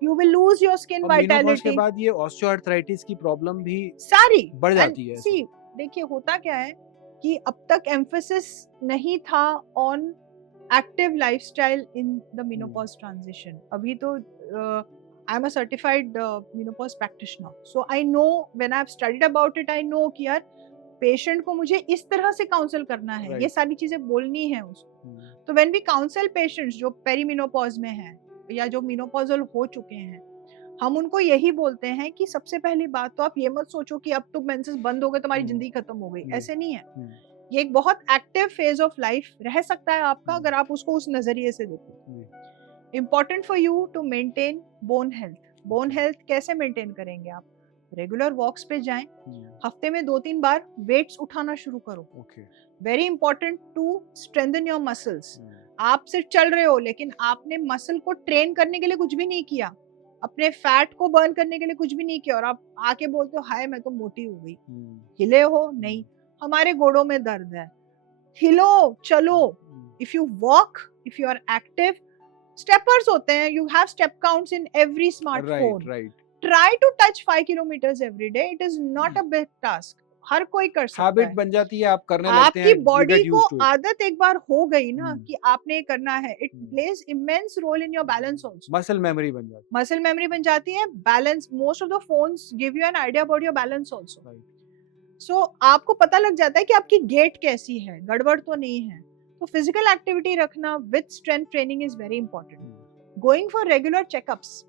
you will lose your skin और menopause vitality. के बाद ये osteoarthritis की problem भी सारी बढ़ जाती है. See, देखिए होता क्या है कि अब तक emphasis नहीं था on active lifestyle in the menopause transition. अभी तो I'm a certified menopause practitioner, so I know, when I've studied about it, I know कि यार पेशेंट को मुझे इस तरह से काउंसल करना है, ये सारी चीजें बोलनी है उसको. तो when we counsel patients जो पेरीमेनोपॉज में हैं या जो मेनोपॉजल हो चुके हैं, हम उनको यही बोलते हैं कि सबसे पहली बात तो आप ये मत सोचो कि अब तो मेंसेस बंद हो गए, तुम्हारी जिंदगी खत्म हो गई. ऐसे नहीं है. ये एक बहुत एक्टिव फेज ऑफ लाइफ रह सकता है आपका अगर आप उसको उस नजरिए से देखो. Important for you to maintain bone health. Bone health कैसे मेंटेन करेंगे आप? रेगुलर वॉक्स पे जाएं, हफ्ते में 2-3 बार वेट्स उठाना शुरू करो. Very important to strengthen your muscles. आप सिर्फ चल रहे हो लेकिन आपने मसल को ट्रेन करने के लिए कुछ भी नहीं किया, अपने फैट को बर्न करने के लिए कुछ भी नहीं किया, और आप आके बोलते हो हाय मैं तो मोटी हो गई. हिले हो? नहीं. हमारे गोड़ों में दर्द है, हिलो, चलो. If you walk, if you are active, steppers होते हैं, you have step counts in every smartphone. Try to touch 5 kilometres every day. It is not a big task. हर कोई कर सकता है. हैबिट बन जाती है, आप करने लगते हैं. आपकी बॉडी को आदत एक बार हो गई ना कि आपने करना है, it plays immense role in your balance also. Muscle memory बन जाती है. मसल मेमोरी बन जाती है. Balance, most of the phones give you an idea about your balance also. So आपको पता लग जाता है कि आपकी गेट कैसी है, गड़बड़ तो नहीं है. तो फिजिकल एक्टिविटी रखना with strength training is very important. Going for regular checkups,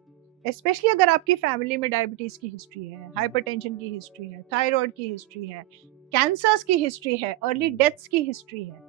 specially अगर आपकी फैमिली में डायबिटीज की हिस्ट्री है, हाइपरटेंशन की हिस्ट्री है, थायराइड की हिस्ट्री है, कैंसर्स की हिस्ट्री है, अर्ली डेथ्स की हिस्ट्री है,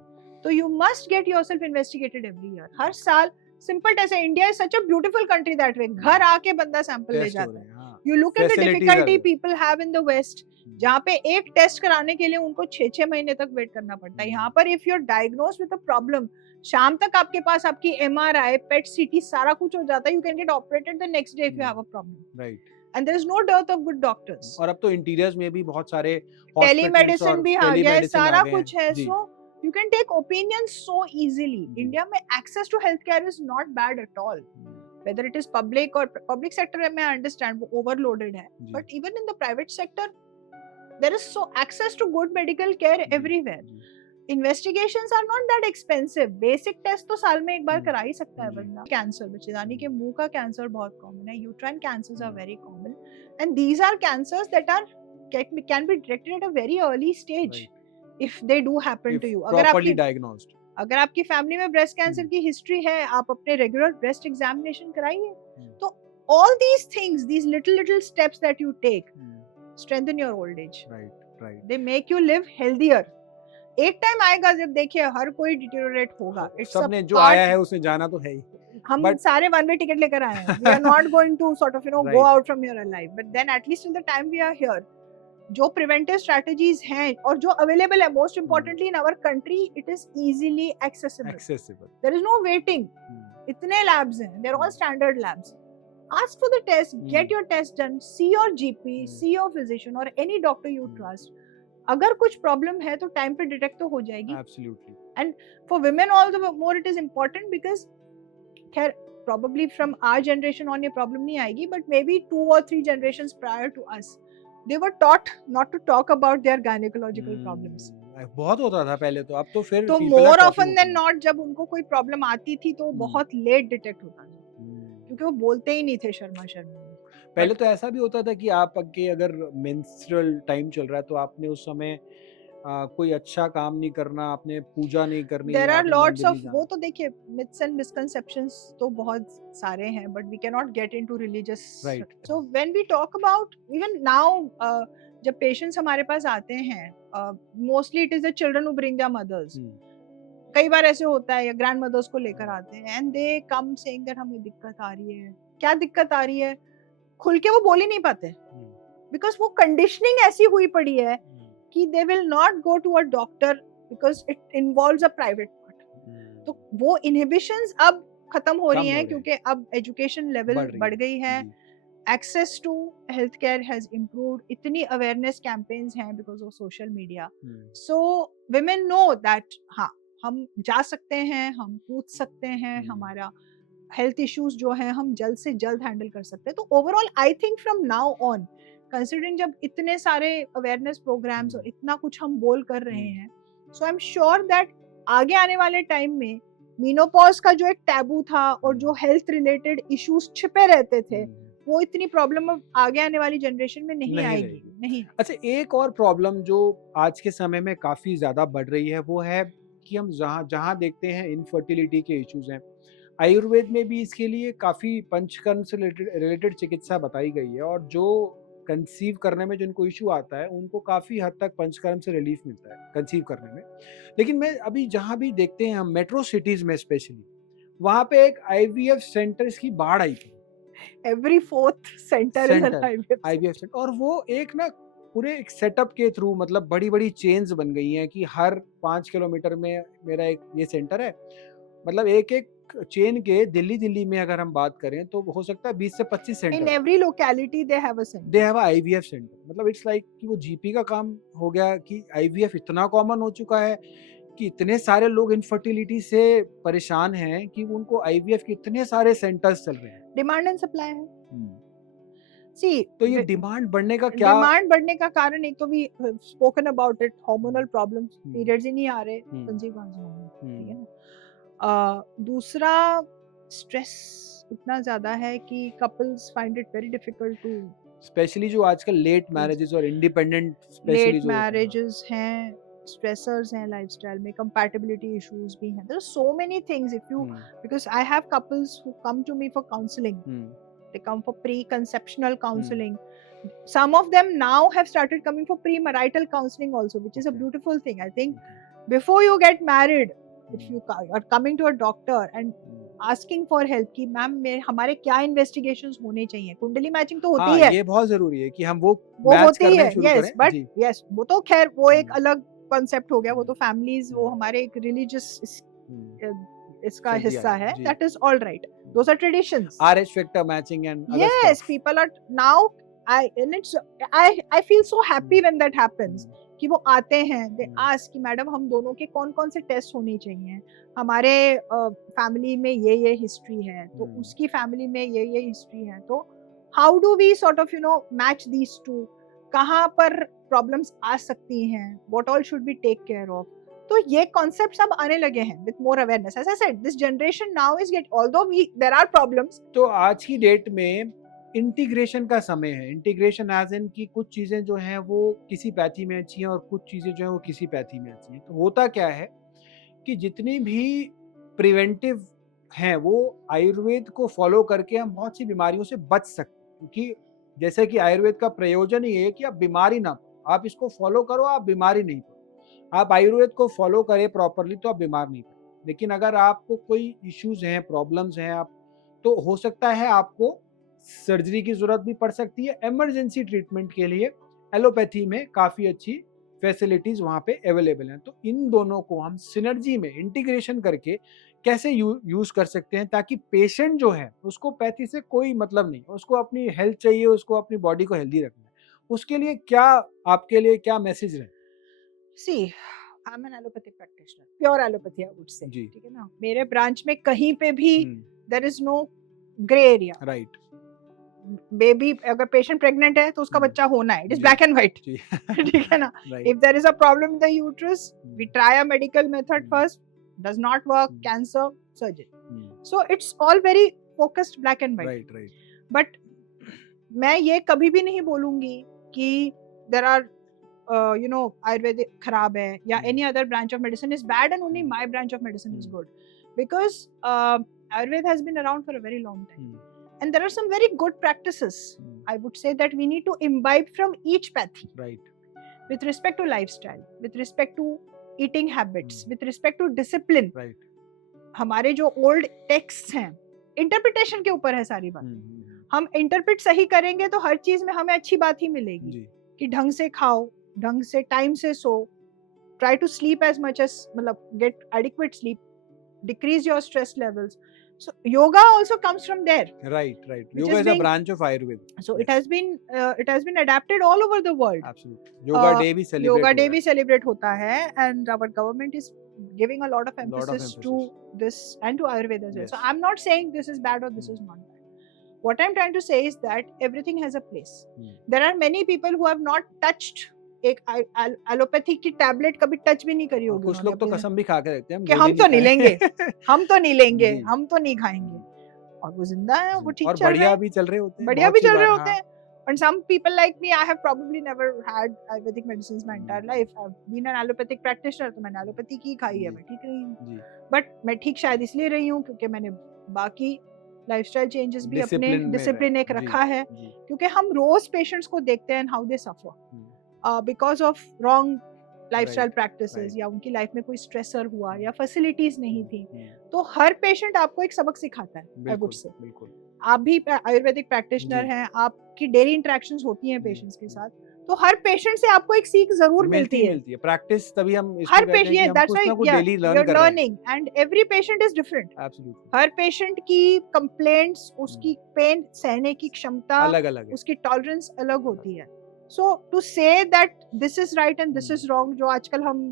तो you must get yourself investigated every year. हर साल सिंपल टेस्ट है. India is such a beautiful country that way. घर आके बंदा सैंपल ले जाता है. You look at the difficulty people have in the west, जहाँ पे एक टेस्ट कराने के लिए उनको 6-6 महीने तक वेट करना पड़ता है. यहाँ पर if you are diagnosed with a problem, शाम तक आपके पास आपकी MRI, PET CT सारा कुछ हो जाता है. You can get operated the next day if you have a problem. Right. And there is no dearth of good doctors. और अब तो इंटीरियर्स में भी बहुत सारे टेलीमेडिसिन भी आ गया है, सारा कुछ है. सो you can take opinions so easily. India में access to healthcare is not bad at all. Whether it is public or public sector में I understand वो overloaded है, but even in the private sector there is so access to good medical care everywhere. Investigations are not that expensive. Basic test तो साल में एक बार करा ही सकता है बंदा. कैंसर, बच्चेदानी के मुंह का कैंसर बहुत कॉमन है. Uterine cancers are very common, and these are cancers that are can be detected at a very early stage. If they do happen to you, अगर आपकी diagnosed, अगर आपकी फैमिली में ब्रेस्ट कैंसर की history है, आप अपने रेगुलर ब्रेस्ट एग्जामिनेशन कराइए. तो all these things, these little steps that you take, strengthen your old age. Right. They make you live healthier. एक टाइम आएगा जब देखिए हर कोई डिटेरियोरेट होगा. सबने जो आया है उसने जाना तो है ही. हम सारे वन वे टिकट लेकर आए हैं. We are not going to sort of go out from here alive. But then at least till the time we are here, जो प्रिवेंटिव स्ट्रेटजीज हैं और जो अवेलेबल है, most importantly in our country, it is easily accessible. There is no waiting. इतने labs हैं, they're all standard labs. Ask for the test, get your test done, see your GP, see your physician or any doctor you trust. अगर कुछ problem है तो time पे detect तो हो जाएगी. Absolutely. And for women all the more it is important because खैर probably from our generation on ये प्रॉब्लम नहीं आएगी, but maybe 2 or 3 generations prior to us they were taught not to talk about their gynecological problems. बहुत होता था पहले तो, अब तो फिर तो people are more talking often than openly. not जब उनको कोई प्रॉब्लम आती थी तो बहुत लेट डिटेक्ट होता था, क्योंकि वो बोलते ही नहीं थे शर्मा शर्मा में. पहले तो ऐसा भी होता था कि आपके अगर मेंस्ट्रुअल टाइम चल रहा है तो आपने उस समय कोई अच्छा काम नहीं करना, आपने पूजा नहीं करनी, There are आपने lots मंदिर of नहीं जाना. वो तो देखिए myths and misconceptions तो बहुत सारे हैं, but we cannot get into religious. Right. So when we talk about even now जब patients हमारे पास आते हैं, mostly it is the children who bring their mothers. कई बार ऐसे होता है या ग्रैंड मदर्स को लेकर आते हैं and they come saying that हमें दिक्कत आ रही है. क्या दिक्कत आ रही है खुल के वो बोल ही नहीं पाते, बिकॉज वो कंडीशनिंग ऐसी हुई पड़ी है कि they will not go to a doctor because it involves a private part. तो वो इनहिबिशंस अब खत्म हो रही हैं क्योंकि अब एजुकेशन लेवल बढ़ गई है, access to health care has improved, इतनी अवेयरनेस कैंपेन्स हैं because of social media. So women know that हाँ हम जा सकते हैं, हम पूछ सकते हैं, हमारा हेल्थ इश्यूज जो हैं हम जल्द से जल्द हैंडल कर सकते हैं. तो overall I think from now on considering जब इतने सारे अवेयरनेस प्रोग्राम्स और इतना कुछ हम बोल कर रहे हैं, सो आई एम श्योर दैट आगे आने वाले टाइम में मीनोपॉज का जो एक टैबू था और जो हेल्थ रिलेटेड इश्यूज छिपे रहते थे वो इतनी प्रॉब्लम अब आगे आने वाली जनरेशन में नहीं आएगी. नहीं. अच्छा, एक और प्रॉब्लम जो आज के समय में काफी ज्यादा बढ़ रही है वो है कि हम जहाँ देखते हैं इनफर्टिलिटी के इश्यूज हैं. आयुर्वेद में भी इसके लिए काफी पंचकर्म से रिलेटेड चिकित्सा बताई गई है, और जो कंसीव करने में जिनको इशू आता है उनको काफी हद तक पंचकर्म से रिलीफ मिलता है कंसीव करने में. लेकिन मैं अभी जहाँ भी देखते हैं हम मेट्रो सिटीज में स्पेशली, वहाँ पे एक IVF सेंटर्स की बाढ़ आई थी. Every fourth center is an IVF centre, और वो एक ना पूरे एक सेटअप के थ्रू, मतलब बड़ी बड़ी चेन्स बन गई हैं कि हर 5 किलोमीटर में मेरा एक ये सेंटर है. मतलब एक एक चेन के दिल्ली में अगर हम बात करें तो हो सकता है 20 से 25 centre. In every locality they have a center. They have a IVF centre. मतलब इट्स लाइक कि वो GP का काम हो गया कि IVF इतना कॉमन हो चुका है कि इतने सारे लोग इनफर्टिलिटी से परेशान हैं कि उनको IVF के इतने सारे सेंटर्स चल रहे हैं. डिमांड एंड सप्लाई है. See, तो ये डिमांड बढ़ने का क्या? डिमांड बढ़ने का कारण एक तो भी spoken about it, hormonal problems, periods ही नहीं आ रहे, कंसीव कहां से होंगे, ठीक है ना. दूसरा स्ट्रेस इतना ज्यादा है कि couples find it very difficult to, specially जो आजकल लेट मैरिजेस और इंडिपेंडेंट लेट मैरिजेस हैं, स्ट्रेसर्स हैं लाइफस्टाइल में, कंपैटिबिलिटी इश्यूज भी हैं. There are so many things. If you because I have couples who come to me for counselling, they come for pre-conceptional counseling. Some of them now have started coming for pre-marital counseling also, which is a beautiful thing. I think before you get married, if you are coming to a doctor and asking for help कि ma'am हमारे क्या investigations होने चाहिए, कुंडली matching तो होती है, ये बहुत जरूरी है कि हम वो मैच करना शुरू करें. बट यस वो तो खैर वो एक अलग कॉन्सेप्ट हो गया, वो तो फैमिलीज, वो हमारे एक रिलीजियस इसका हिस्सा है. That is all right. Those are traditions. RH factor matching and other yes, stuff. people are now. I feel so happy when that happens. कि वो आते हैं, they ask कि मैडम हम दोनों के कौन कौन से टेस्ट होने चाहिए, हमारे फैमिली में ये हिस्ट्री है, तो उसकी फैमिली में ये हिस्ट्री है, तो how do we sort of match these two, कहाँ पर प्रॉब्लम्स आ सकती हैं, what all should be take care of. तो ये कॉन्सेप्ट्स अब आने लगे हैं with more awareness. As I said, this generation now is get, although there are problems. तो आज की डेट में इंटीग्रेशन का समय है. इंटीग्रेशन एज इन की कुछ चीजें जो हैं वो किसी पैथी में अच्छी हैं और कुछ चीजें जो हैं वो किसी पैथी में अच्छी हैं. तो होता क्या है कि जितनी भी प्रिवेंटिव हैं वो आयुर्वेद को फॉलो करके हम बहुत सी बीमारियों से बच सकते हैं. क्योंकि जैसे कि आयुर्वेद का प्रयोजन ही है कि आप बीमारी ना, आप इसको फॉलो करो, आप बीमारी नहीं पड़ो. आप आयुर्वेद को फॉलो करें प्रॉपरली तो आप बीमार नहीं पड़े. लेकिन अगर आपको कोई इश्यूज हैं, प्रॉब्लम्स हैं, आप तो हो सकता है आपको सर्जरी की जरूरत भी पड़ सकती है. इमरजेंसी ट्रीटमेंट के लिए एलोपैथी में काफ़ी अच्छी फैसिलिटीज़ वहाँ पे अवेलेबल हैं. तो इन दोनों को हम सिनर्जी में इंटीग्रेशन करके कैसे यूज कर सकते हैं ताकि पेशेंट जो है उसको पैथी से कोई मतलब नहीं, उसको अपनी हेल्थ चाहिए, उसको अपनी बॉडी को हेल्दी रखना है, उसके लिए क्या आपके लिए क्या मैसेज रहे? C I M N allopathic practitioner, pure allopathy I would say, जी। ठीक है ना। मेरे ब्रांच में कहीं पे भी hmm, there is no grey area. Right. Baby अगर पेशेंट प्रेग्नेंट है तो उसका हम्म, बच्चा होना है, इट इज जी ब्लैक एंड व्हाइट। जी ठीक है ना। Right. If there is a problem in the uterus, we try a medical method hmm, first, does not work, hmm, cancer, surgery. Hmm, so it's all very focused black and white. Right right. But मैं ये कभी भी नहीं बोलूंगी कि there are you know Ayurvedic खराब है या hmm, any other branch of medicine is bad and only hmm, my branch of medicine is hmm, good, because Ayurveda has been around for a very long time, hmm, and there are some very good practices. Hmm, I would say that we need to imbibe from each pathy right. with respect to lifestyle, with respect to eating habits, hmm, with respect to discipline. Right. हमारे जो old text हैं, interpretation के ऊपर है सारी बात। हम्म, हम interpret सही करेंगे तो हर चीज में हमें अच्छी बात ही मिलेगी। जी। कि ढंग से खाओ, ढंग से टाइम से so, try to sleep as much as, मतलब get adequate sleep, decrease your stress levels. So yoga also comes from there, Right, right. which Yoga is is a being, branch of Ayurveda. so Yes, it has been adapted all over the world. absolutely. Yoga Uh, Day भी celebrate yoga हो day रहा भी है. Celebrate होता है, and our government is giving a lot of Lot of emphasis to emphasis. this and to Ayurveda as well. Yes. So I'm not saying this is bad or this is not bad. What I'm trying to say is that everything has a place. There are many people who have not touched एक allopathy की tablet कभी touch भी नहीं करी और होगी कुछ उन्होंने लोग तो अपने कसम भी खा के रखते हैं, कि वो हम भी तो नहीं लेंगे, खाएंगे. हम तो नहीं लेंगे, जी. हम तो नहीं खाएंगे, और वो जिंदा है, वो ठीक और चल रहे बढ़िया हैं, भी चल रहे होते हैं, बढ़िया बहुत भी सी चल रहे बार. होते हैं. And some people like me, I have probably never had Ayurvedic medicines my entire life. I've been an allopathic practitioner, तो मैंने एलोपैथी की खाई है, मैं ठीक रही हूँ. जी. बट मैं ठीक शायद इसलिए रही हूँ क्योंकि मैंने बाकी लाइफस्टाइल चेंजेस भी अपने Discipline में डिसिप्लिन रहे. एक जी, रखा है, जी. क्योंकि हम रोज पेशेंट्स को देखते हैं how they suffer because of wrong lifestyle practices, right. या उनकी लाइफ में कोई स्ट्रेसर हुआ या फैसिलिटीज नहीं थी. हम्म, तो हर पेशेंट आपको एक सबक सिखाता है, आई वुड बिल्कुल से. बिल्कुल. आप भी आयुर्वेदिक प्रैक्टिशनर जी. हैं, आपकी डेली इंटरेक्शंस होती हैं जी, पेशेंट्स के जी. साथ, तो हर पेशेंट से आपको एक सीख जरूर मिलती है. मिलती है. प्रैक्टिस तभी हम इसको हर कहते हैं कि पेशेंट, हम दैट्स कुछ ना व्हाई कुछ डेली यू लर्न आर कर रहे हैं. Learning, and every patient is different. Absolutely. Her patient की कंप्लेंट्स, उसकी पेन सहने की क्षमता, अलग अलग है. उसकी टॉलरेंस अलग होती है. So to say that this is right and this is wrong, जो आजकल हम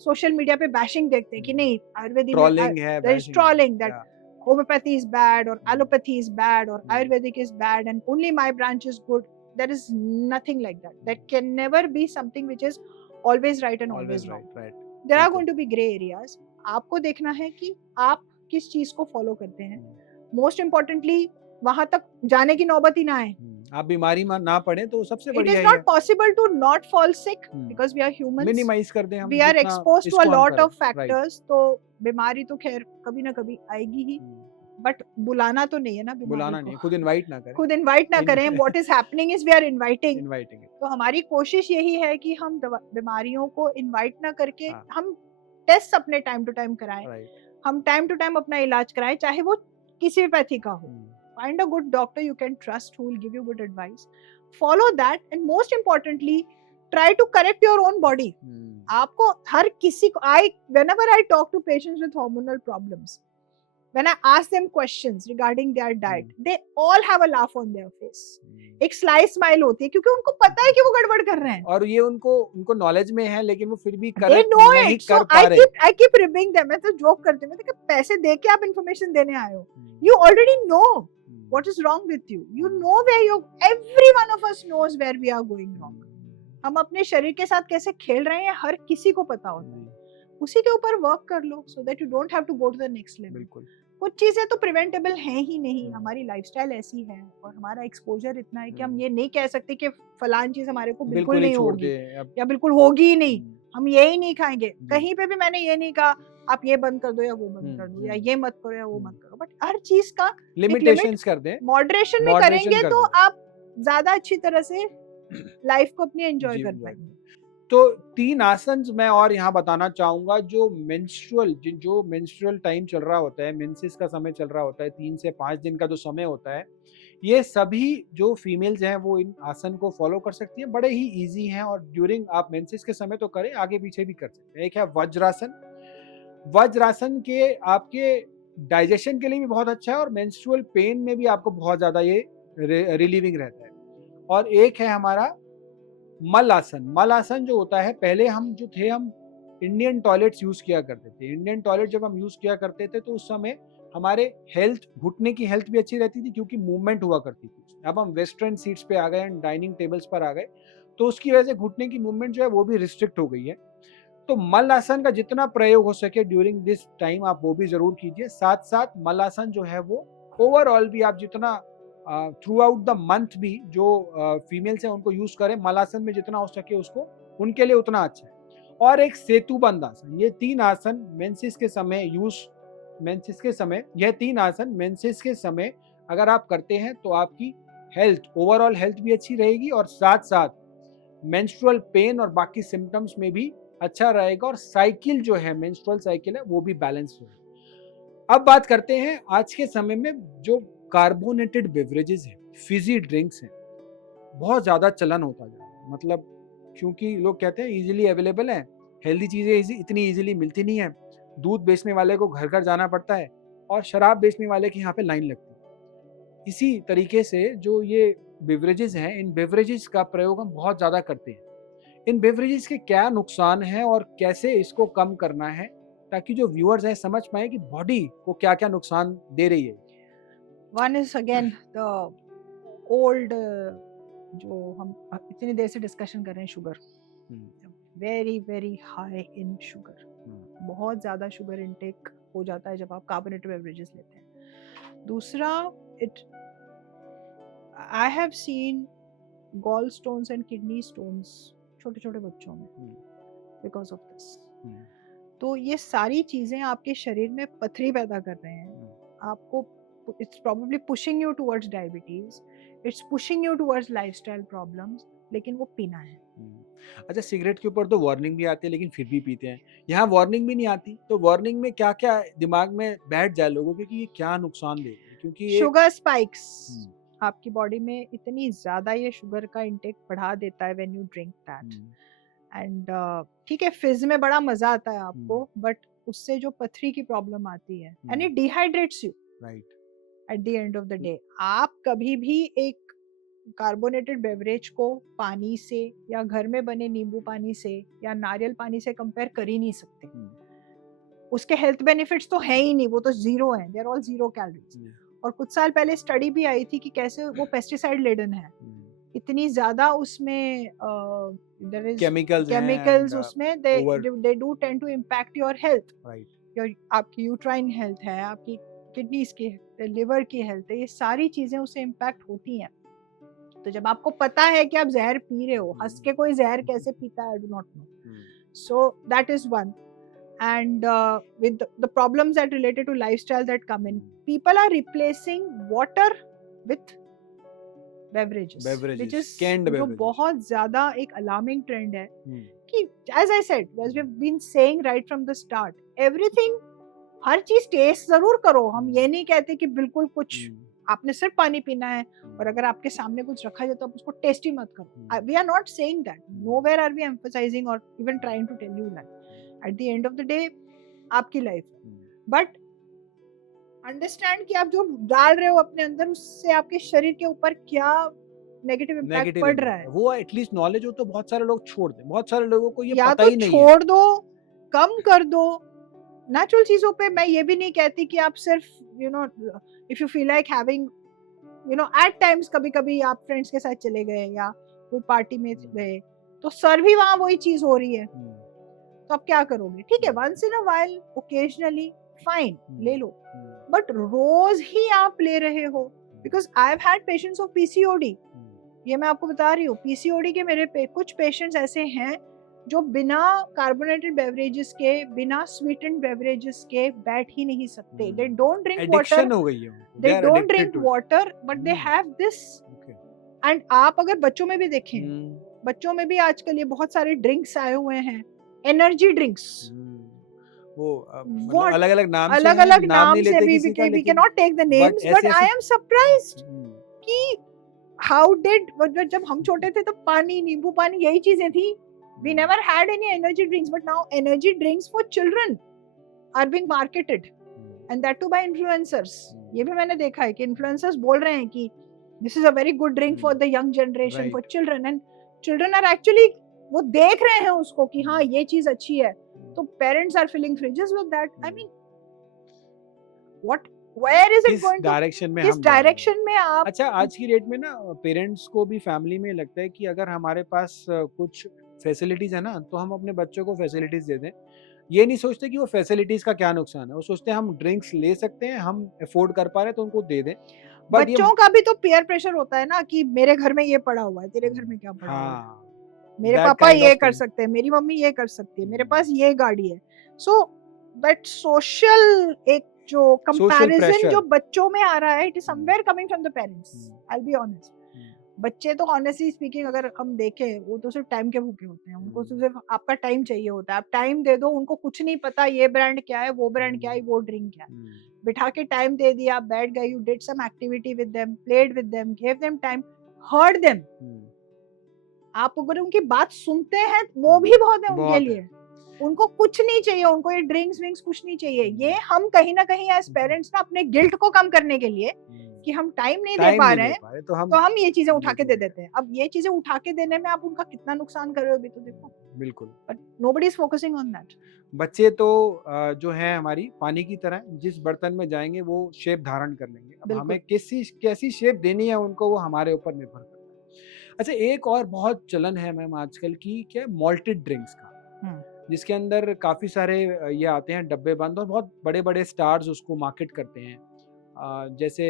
सोशल मीडिया पे बैशिंग देखते हैं कि नहीं आयुर्वेदिक ट्रोलिंग है, there is bashing है. trolling that Yeah. homeopathy is bad or allopathy is bad or Hmm. Ayurvedic is bad and only my branch is good. There is nothing like that. There can never be something which is always right and always Always wrong. right, right. There are बिल्कुल. going to be gray areas. आपको देखना है कि आप किस चीज को follow करते हैं. मोस्ट इम्पोर्टेंटली वहां तक जाने की नौबत ही ना आए. आप बीमारी में ना पड़े तो सबसे It बढ़िया is ही not है. possible to not fall sick Hmm. because we are humans. Minimise कर दें हम, We are जितना exposed to a इसको हम lot करें. of factors. तो बीमारी तो खैर कभी ना कभी आएगी ही, बट बुलाना तो नहीं है ना बीमारी बुलाना को. नहीं, खुद इनवाइट ना करें. खुद इनवाइट ना इन- करें. What is happening is we are inviting. Inviting है. तो हमारी कोशिश यही है कि हम बीमारियों को इनवाइट ना करके हाँ. हम टेस्ट अपने टाइम टू टाइम कराएं, राइट. हम टाइम टू टाइम अपना इलाज कराएं, चाहे वो किसी भी पैथी का हो. Find a good doctor you can trust who will give you good advice. Follow that, and most importantly, try to correct your own body. आपको हर किसी को, whenever I talk to patients with hormonal problems, when I ask them questions regarding their diet, they all have a laugh on their face. एक slice smile होती है क्योंकि उनको पता है कि वो गड़बड़ कर रहे हैं, और ये उनको नॉलेज में है, लेकिन वो फिर भी they करेक्ट know नहीं it. So कर पा रहे. I keep ribbing them. मैं तो जोक करती हूँ, मैं तो पैसे दे के आप इन्फॉर्मेशन देने आए हो. You already know what is wrong with you. You know where you. Every one of us knows where we are going wrong. हम अपने शरीर के साथ कैसे खेल रहे हैं हर किसी को पता होता है. उसी के ऊपर वर्क कर लो so that you don't have to go to the next level. बिल्कुल. कुछ चीजें तो प्रिवेंटेबल हैं ही नहीं. हमारी लाइफस्टाइल ऐसी है और हमारा एक्सपोजर इतना है कि हम ये नहीं कह सकते कि फलान चीज हमारे को बिल्कुल नहीं होगी या बिल्कुल होगी ही नहीं, हम यही नहीं खाएंगे. कहीं पे भी मैंने ये नहीं कहा आप ये बंद कर दो या वो बंद कर दो, या ये मत करो या वो मत करो. बट हर चीज का लिमिटेशंस कर दें. मॉडरेशन में करेंगे तो आप ज्यादा अच्छी तरह से लाइफ को अपनी एंजॉय कर पाएंगे. तो 3 आसन मैं और यहाँ बताना चाहूंगा जो मेंस्ट्रुअल टाइम चल रहा होता है, मेंसेस का समय चल रहा होता है, 3 से 5 दिन का जो समय होता है, ये सभी जो फीमेल्स हैं वो इन आसन को फॉलो कर सकती हैं. बड़े ही इजी हैं और ड्यूरिंग आप मेंसेस के समय तो करें, आगे पीछे भी कर सकते हैं. एक है वज्रासन. वज्रासन के आपके डाइजेशन के लिए भी बहुत अच्छा है और मेंस्ट्रुअल पेन में भी आपको बहुत ज़्यादा ये रिलीविंग रहता है। और एक है हमारा मल आसन। मल आसन जो होता है, पहले हम जो थे हम इंडियन टॉयलेट्स यूज़ किया करते थे। इंडियन टॉयलेट जब हम यूज़ किया करते थे तो उस समय हमारे हेल्थ, घुटने की हेल्थ भी अच्छी रहती थी क्योंकि मूवमेंट हुआ करती थी। अब हम वेस्टर्न सीट्स पे आ गए एंड डाइनिंग टेबल्स पर आ गए, तो उसकी वजह से घुटने की मूवमेंट जो है वो भी रिस्ट्रिक्ट हो गई है। तो मल आसन का जितना प्रयोग हो सके ड्यूरिंग दिस टाइम आप वो भी ज़रूर कीजिए। साथ-साथ मल आसन जो है वो ओवरऑल भी आप जितना थ्रू आउट द मंथ भी जो फीमेल्स हैं उनको यूज़ करें, मल आसन में जितना हो सके उसको, उनके लिए उतना अच्छा है। और एक सेतुबंध आसन, ये 3 आसन मेंसेस के समय यह 3 आसन मेंसेस के समय अगर आप करते हैं तो आपकी हेल्थ, ओवरऑल हेल्थ भी अच्छी रहेगी और साथ-साथ मेंस्ट्रुअल पेन और बाकी सिम्पटम्स में भी अच्छा रहेगा और साइकिल जो है, मेंस्ट्रुअल साइकिल है, वो भी बैलेंस रहेगा। अब बात करते हैं आज के समय में जो कार्बोनेटेड बेवरेजेस हैं, फिजी ड्रिंक्स हैं, बहुत ज़्यादा चलन होता जा रहा है। मतलब क्योंकि लोग कहते हैं ईज़िली अवेलेबल है, हेल्दी चीज़ें इतनी ईज़िली मिलती नहीं है। दूध बेचने वाले को घर-घर जाना पड़ता है और शराब बेचने वाले के यहाँ पे लाइन लगती है। इसी तरीके से जो ये बेवरेजेस हैं, इन बेवरेजेस का प्रयोग हम बहुत ज़्यादा करते हैं। इन बेवरेजेस के क्या नुकसान हैं और कैसे इसको कम करना है, ताकि जो व्यूअर्स हैं समझ पाएँ कि बॉडी को क्या-क्या नुकसान दे रही है? One is again the old जो हम इतनी देर से डिस्कशन कर रहे हैं, sugar, very very high in sugar, बहुत ज़्यादा शुगर इनटेक हो जाता है जब आप कार्बोनेटेड बेवरेजेस लेते हैं। दूसरा, it I have seen gall stones and kidney stones छोटे छोटे बच्चों में बिकॉज ऑफ दिस। तो ये सारी चीज़ें आपके शरीर में पथरी पैदा कर रहे हैं। आपको, it's probably pushing you towards diabetes, it's pushing you towards lifestyle problems, लेकिन वो पीना है। अच्छा, सिगरेट के ऊपर तो वार्निंग भी आती है लेकिन फिर भी पीते हैं। यहाँ वार्निंग भी नहीं आती, तो वार्निंग में क्या-क्या दिमाग में बैठ जाए लोगों के कि ये क्या नुकसान दे रही है? क्योंकि ये शुगर स्पाइक्स आपकी बॉडी में इतनी ज़्यादा ये शुगर का इंटेक बढ़ा देता है when you drink that. And ठीक है, फिज में बड़ा मजा आता है आपको, बट उससे जो पथरी की प्रॉब्लम आती है and it dehydrates you right at the end of the day. आप कभी भी एक कार्बोनेटेड बेवरेज को पानी से या घर में बने नींबू पानी से या नारियल पानी से कंपेयर कर ही नहीं सकते। उसके हेल्थ बेनिफिट्स तो है ही नहीं, वो तो जीरो है, they are all zero calories. और कुछ साल पहले स्टडी भी आई थी कि कैसे वो पेस्टिसाइड लेडन है, इतनी ज्यादा उसमें देयर इज केमिकल्स उसमें, they do tend to impact your health, your आपकी यूट्राइन हेल्थ है, आपकी किडनीज की, लिवर की हेल्थ है, ये सारी चीजें उससे इम्पैक्ट होती हैं। तो जब आपको पता है कि आप जहर पी रहे हो, हंस के कोई जहर कैसे पीता है, I do not no. So that is one. And with the problems that related to lifestyle that come in, people are replacing water with beverages which is canned जो beverages. बहुत ज्यादा एक alarming trend है कि as I said, as we've been saying right from the start, everything, हर चीज test जरूर करो। हम ये नहीं कहते कि बिल्कुल कुछ आपने सिर्फ पानी पीना है और अगर आपके सामने कुछ रखा जाए तो आप उसको टेस्ट ही मत करो। We are not saying that, nowhere are we emphasizing or even trying to tell you that. At the end of the day, आपकी लाइफ, बट अंडरस्टैंड कि आप जो डाल रहे हो अपने अंदर उससे आपके शरीर के ऊपर क्या नेगेटिव इम्पैक्ट पड़ रहा है। वो एटलीस्ट नॉलेज हो तो बहुत सारे लोग छोड़ दें, बहुत सारे लोगों को ये या पता तो ही नहीं है। छोड़ दो, कम कर दो। नेचुरल चीजों पे मैं ये भी नहीं कहती कि आप सिर्फ you know if you feel like having you know at times, कभी कभी आप फ्रेंड्स के साथ चले गए या कोई पार्टी में गए तो सर भी वहां वही चीज हो रही है, तो आप क्या करोगे? ठीक है, once in a while, occasionally, fine, ले लो, बट रोज ही आप ले रहे हो। Because I have had patients of PCOD, ये मैं आपको बता रही हूँ, पीसीओडी के मेरे कुछ पेशेंट्स ऐसे हैं जो बिना कार्बोनेटेड बेवरेजेस के, बिना स्वीटेंड बेवरेजेस के बैठ ही नहीं सकते। They don't drink water, addiction हो गई है, they don't drink water but they have this. And आप अगर बच्चों में भी देखें, बच्चों में भी आजकल ये बहुत सारे ड्रिंक्स आए हुए हैं, एनर्जी ड्रिंक्स, वो अलग-अलग नाम से नाम से we cannot take the names, but I am surprised कि how did, जब हम छोटे थे तब पानी, नींबू पानी, यही चीजें थी। We never had any energy drinks, but now energy drinks for children are being marketed and that too by influencers. ये भी मैंने देखा है कि इन्फ्लुएंसर्स बोल रहे हैं कि this is a very good drink for the young generation, for children, and children are actually वो देख रहे हैं उसको कि हाँ ये चीज अच्छी है, तो parents are filling fridges with that. I mean what, where is it going, direction में किस हम जा रहे हैं? डायरेक्शन में आप। अच्छा, आज की डेट में ना पेरेंट्स को भी फैमिली में लगता है कि अगर हमारे पास कुछ फैसिलिटीज है ना, तो हम अपने बच्चों को फैसिलिटीज दे दें। ये नहीं सोचते कि वो फैसिलिटीज का क्या नुकसान है, वो सोचते हैं हम ड्रिंक्स ले सकते हैं, हम अफोर्ड कर पा रहे हैं तो उनको दे दें। बट ये बच्चों का भी तो पीयर प्रेशर होता है ना कि मेरे घर में ये पड़ा हुआ है, तेरे घर में क्या पड़ा हुआ है, हाँ, मेरे that पापा kind ये of कर thing. सकते हैं, मेरी मम्मी ये कर सकती है, मेरे पास ये गाड़ी है। सो दैट सोशल एक जो कंपैरिजन pressure. जो बच्चों में आ रहा है, it is somewhere coming from the parents. I will be honest, बच्चे तो ऑनेस्टली स्पीकिंग अगर हम देखें, वो तो सिर्फ टाइम के भूखे होते हैं, उनको सिर्फ आपका टाइम चाहिए होता है। आप टाइम दे दो, उनको कुछ नहीं पता ये ब्रांड क्या है, वो ब्रांड क्या है, वो ड्रिंक क्या है। बिठा के टाइम दे दिया, बैठ गए, you did some activity with them, played with them, give them time, heard them. आप अगर उनकी बात सुनते हैं वो भी बहुत है उनके लिए। उनको कुछ नहीं चाहिए, उनको ये ड्रिंक्स विंक्स कुछ नहीं चाहिए। ये हम कहीं ना कहीं एज पेरेंट्स ना अपने गिल्ट को कम करने के लिए कि हम टाइम नहीं दे पा रहे हैं, तो हम ये चीजें उठा के दे देते हैं। अब ये चीजें उठा के देने में आप उनका कितना नुकसान कर रहे हो अभी तो देखो। बिल्कुल, but nobody is focusing on that. बच्चे तो जो है हमारी पानी की तरह, जिस बर्तन में जाएंगे वो शेप धारण कर लेंगे। अब हमें कैसी शेप देनी है उनको, वो हमारे ऊपर निर्भर करता है। अच्छा, एक और बहुत चलन है मैम आजकल की, क्या, मॉल्टेड ड्रिंक्स का, जिसके अंदर काफी सारे ये आते हैं डब्बे बंद, और बहुत बड़े बड़े स्टार्स उसको मार्केट करते हैं। जैसे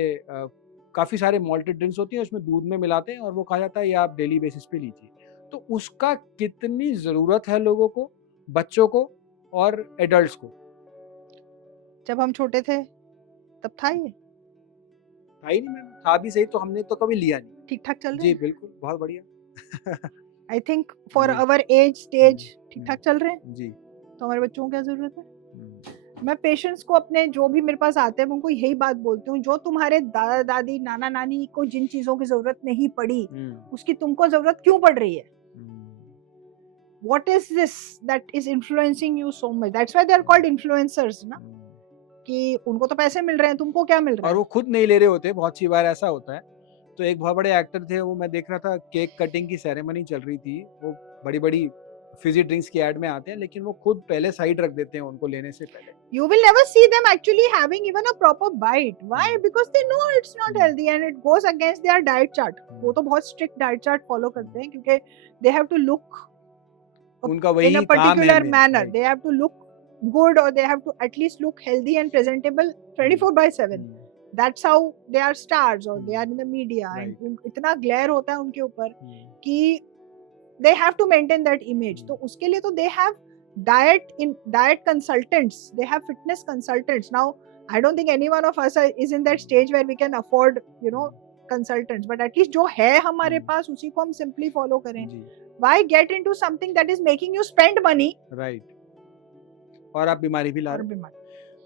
काफ़ी सारे मॉल्टेड ड्रिंक्स होती हैं, उसमें दूध में मिलाते हैं और वो कहा जाता है ये आप डेली बेसिस पे लीजिए। तो उसका कितनी ज़रूरत है लोगों को, बच्चों को और एडल्ट्स को? जब हम छोटे थे तब था ये? था ही नहीं मैम, था भी सही तो हमने तो कभी लिया नहीं। ठीक ठाक चल रहे जी हैं? बिल्कुल, बहुत बढ़िया। आई थिंक फॉर जी। आवर एज स्टेज ठीक ठाक चल रहे हैं। जी। तो हमारे बच्चों को क्या जरूरत है? मैं पेशेंट्स को अपने जो भी मेरे पास आते हैं उनको यही बात बोलती हूँ, जो तुम्हारे दादा दादी नाना नानी को जिन चीजों की जरूरत नहीं पड़ी उसकी तुमको जरूरत क्यों पड़ रही है? What is this that is influencing you so much? That's why they are called influencers ना, कि उनको तो पैसे मिल रहे हैं, तुमको क्या मिल रहा है? और वो खुद नहीं ले रहे होते, बहुत सी बार ऐसा होता है। तो एक बहुत बड़े एक्टर थे, वो मैं देख रहा था, केक कटिंग की सेरेमनी चल रही थी, वो बड़ी बड़ी फिजी ड्रिंक्स की एड में आते हैं, लेकिन वो खुद पहले साइड रख देते हैं उनको लेने से पहले। You will never see them actually having even a proper bite. Why? Because they know it's not healthy and it goes against their diet chart. वो तो बहुत strict diet chart follow करते हैं क्योंकि they have to look उनका वही in a काम है particular main, manner. right. They have to look good or they have to at least look healthy and presentable 24/7. That's how they are stars or they are in the media. Right. And इतना glare होता है उनके ऊपर कि they have to maintain that image. तो उसके लिए तो they have diet consultants, they have fitness consultants. Now I don't think any one of us is in that stage where we can afford consultants, but at least जो है हमारे पास उसी को हम simply follow करें. Why get into something that is making you spend money? Right. और आप बीमारी भी ला रहे हैं।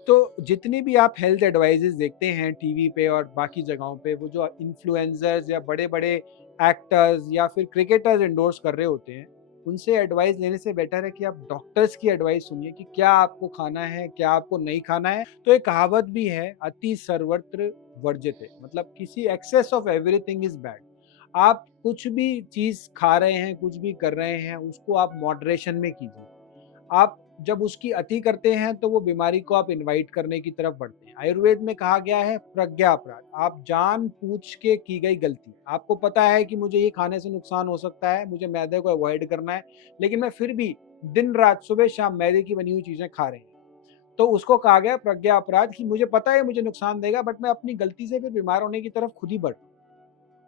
तो जितनी भी आप हेल्थ एडवाइजेस देखते हैं टीवी पे और बाकी जगहों पे, वो जो इन्फ्लुएंसर्स या बड़े बड़े एक्टर्स या फिर क्रिकेटर्स एंडोर्स कर रहे होते हैं, उनसे एडवाइस लेने से बेटर है कि आप डॉक्टर्स की एडवाइस सुनिए कि क्या आपको खाना है, क्या आपको नहीं खाना है। तो एक कहावत भी है, अति सर्वत्र वर्जिते, मतलब किसी excess of everything is bad. आप कुछ भी चीज़ खा रहे हैं, कुछ भी कर रहे हैं, उसको आप मॉडरेशन में कीजिए। आप जब उसकी अति करते हैं तो वो बीमारी को आप इनवाइट करने की तरफ बढ़ते हैं। आयुर्वेद में कहा गया है प्रज्ञा अपराध, आप जान पूछ के की गई गलती, आपको पता है कि मुझे ये खाने से नुकसान हो सकता है, मुझे मैदे को अवॉइड करना है, लेकिन मैं फिर भी दिन रात सुबह शाम मैदे की बनी हुई चीजें खा रहे हैं, तो उसको कहा गया प्रज्ञा अपराध कि मुझे पता है मुझे नुकसान देगा, बट मैं अपनी गलती से फिर बीमार होने की तरफ खुद ही बढ़।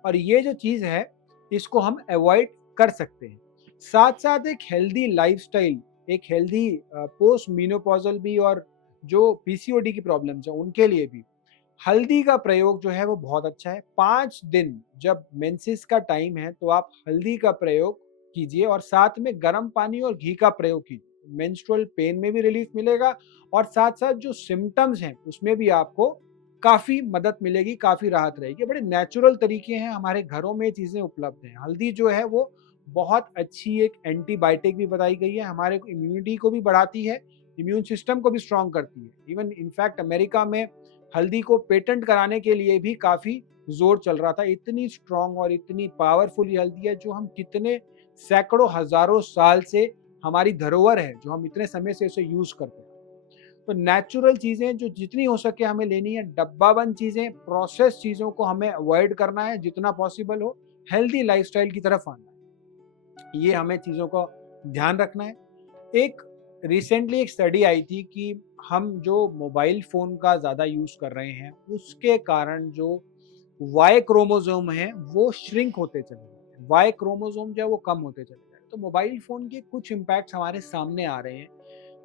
और ये जो चीज है इसको हम अवॉइड कर सकते हैं। साथ साथ एक हेल्दी लाइफस्टाइल, एक हेल्दी पोस्ट मीनोपॉजल भी, और जो पीसीओडी की प्रॉब्लम्स है उनके लिए भी हल्दी का प्रयोग जो है वो बहुत अच्छा है। 5 दिन जब मेंसेस का टाइम है तो आप हल्दी का प्रयोग कीजिए और साथ में गर्म पानी और घी का प्रयोग कीजिए। मेंस्ट्रुअल पेन में भी रिलीफ मिलेगा और साथ साथ जो सिम्टम्स हैं उसमें भी आपको काफ़ी मदद मिलेगी, काफ़ी राहत रहेगी। बड़े नेचुरल तरीके हैं, हमारे घरों में चीज़ें उपलब्ध हैं। हल्दी जो है वो बहुत अच्छी एक एंटीबायोटिक भी बताई गई है, हमारे इम्यूनिटी को भी बढ़ाती है, इम्यून सिस्टम को भी स्ट्रांग करती है। इवन इनफैक्ट अमेरिका में हल्दी को पेटेंट कराने के लिए भी काफी जोर चल रहा था। इतनी स्ट्रांग और इतनी पावरफुल ये हल्दी है, जो हम कितने सैकड़ों हजारों साल से हमारी धरोहर है, जो हम इतने समय से इसे यूज करते हैं। तो नेचुरल चीजें जो जितनी हो सके हमें लेनी है, डब्बाबंद चीजें, प्रोसेस चीजों को हमें अवॉइड करना है जितना पॉसिबल हो, हेल्दी लाइफस्टाइल की तरफ आना है, ये हमें चीजों का ध्यान रखना है। एक रिसेंटली एक स्टडी आई थी कि हम जो मोबाइल फोन का ज्यादा यूज कर रहे हैं, उसके कारण जो वाई क्रोमोसोम है वो श्रिंक होते चले गए, वाई क्रोमोसोम जो है वो कम होते चले गए। तो मोबाइल फोन के कुछ इम्पैक्ट हमारे सामने आ रहे हैं,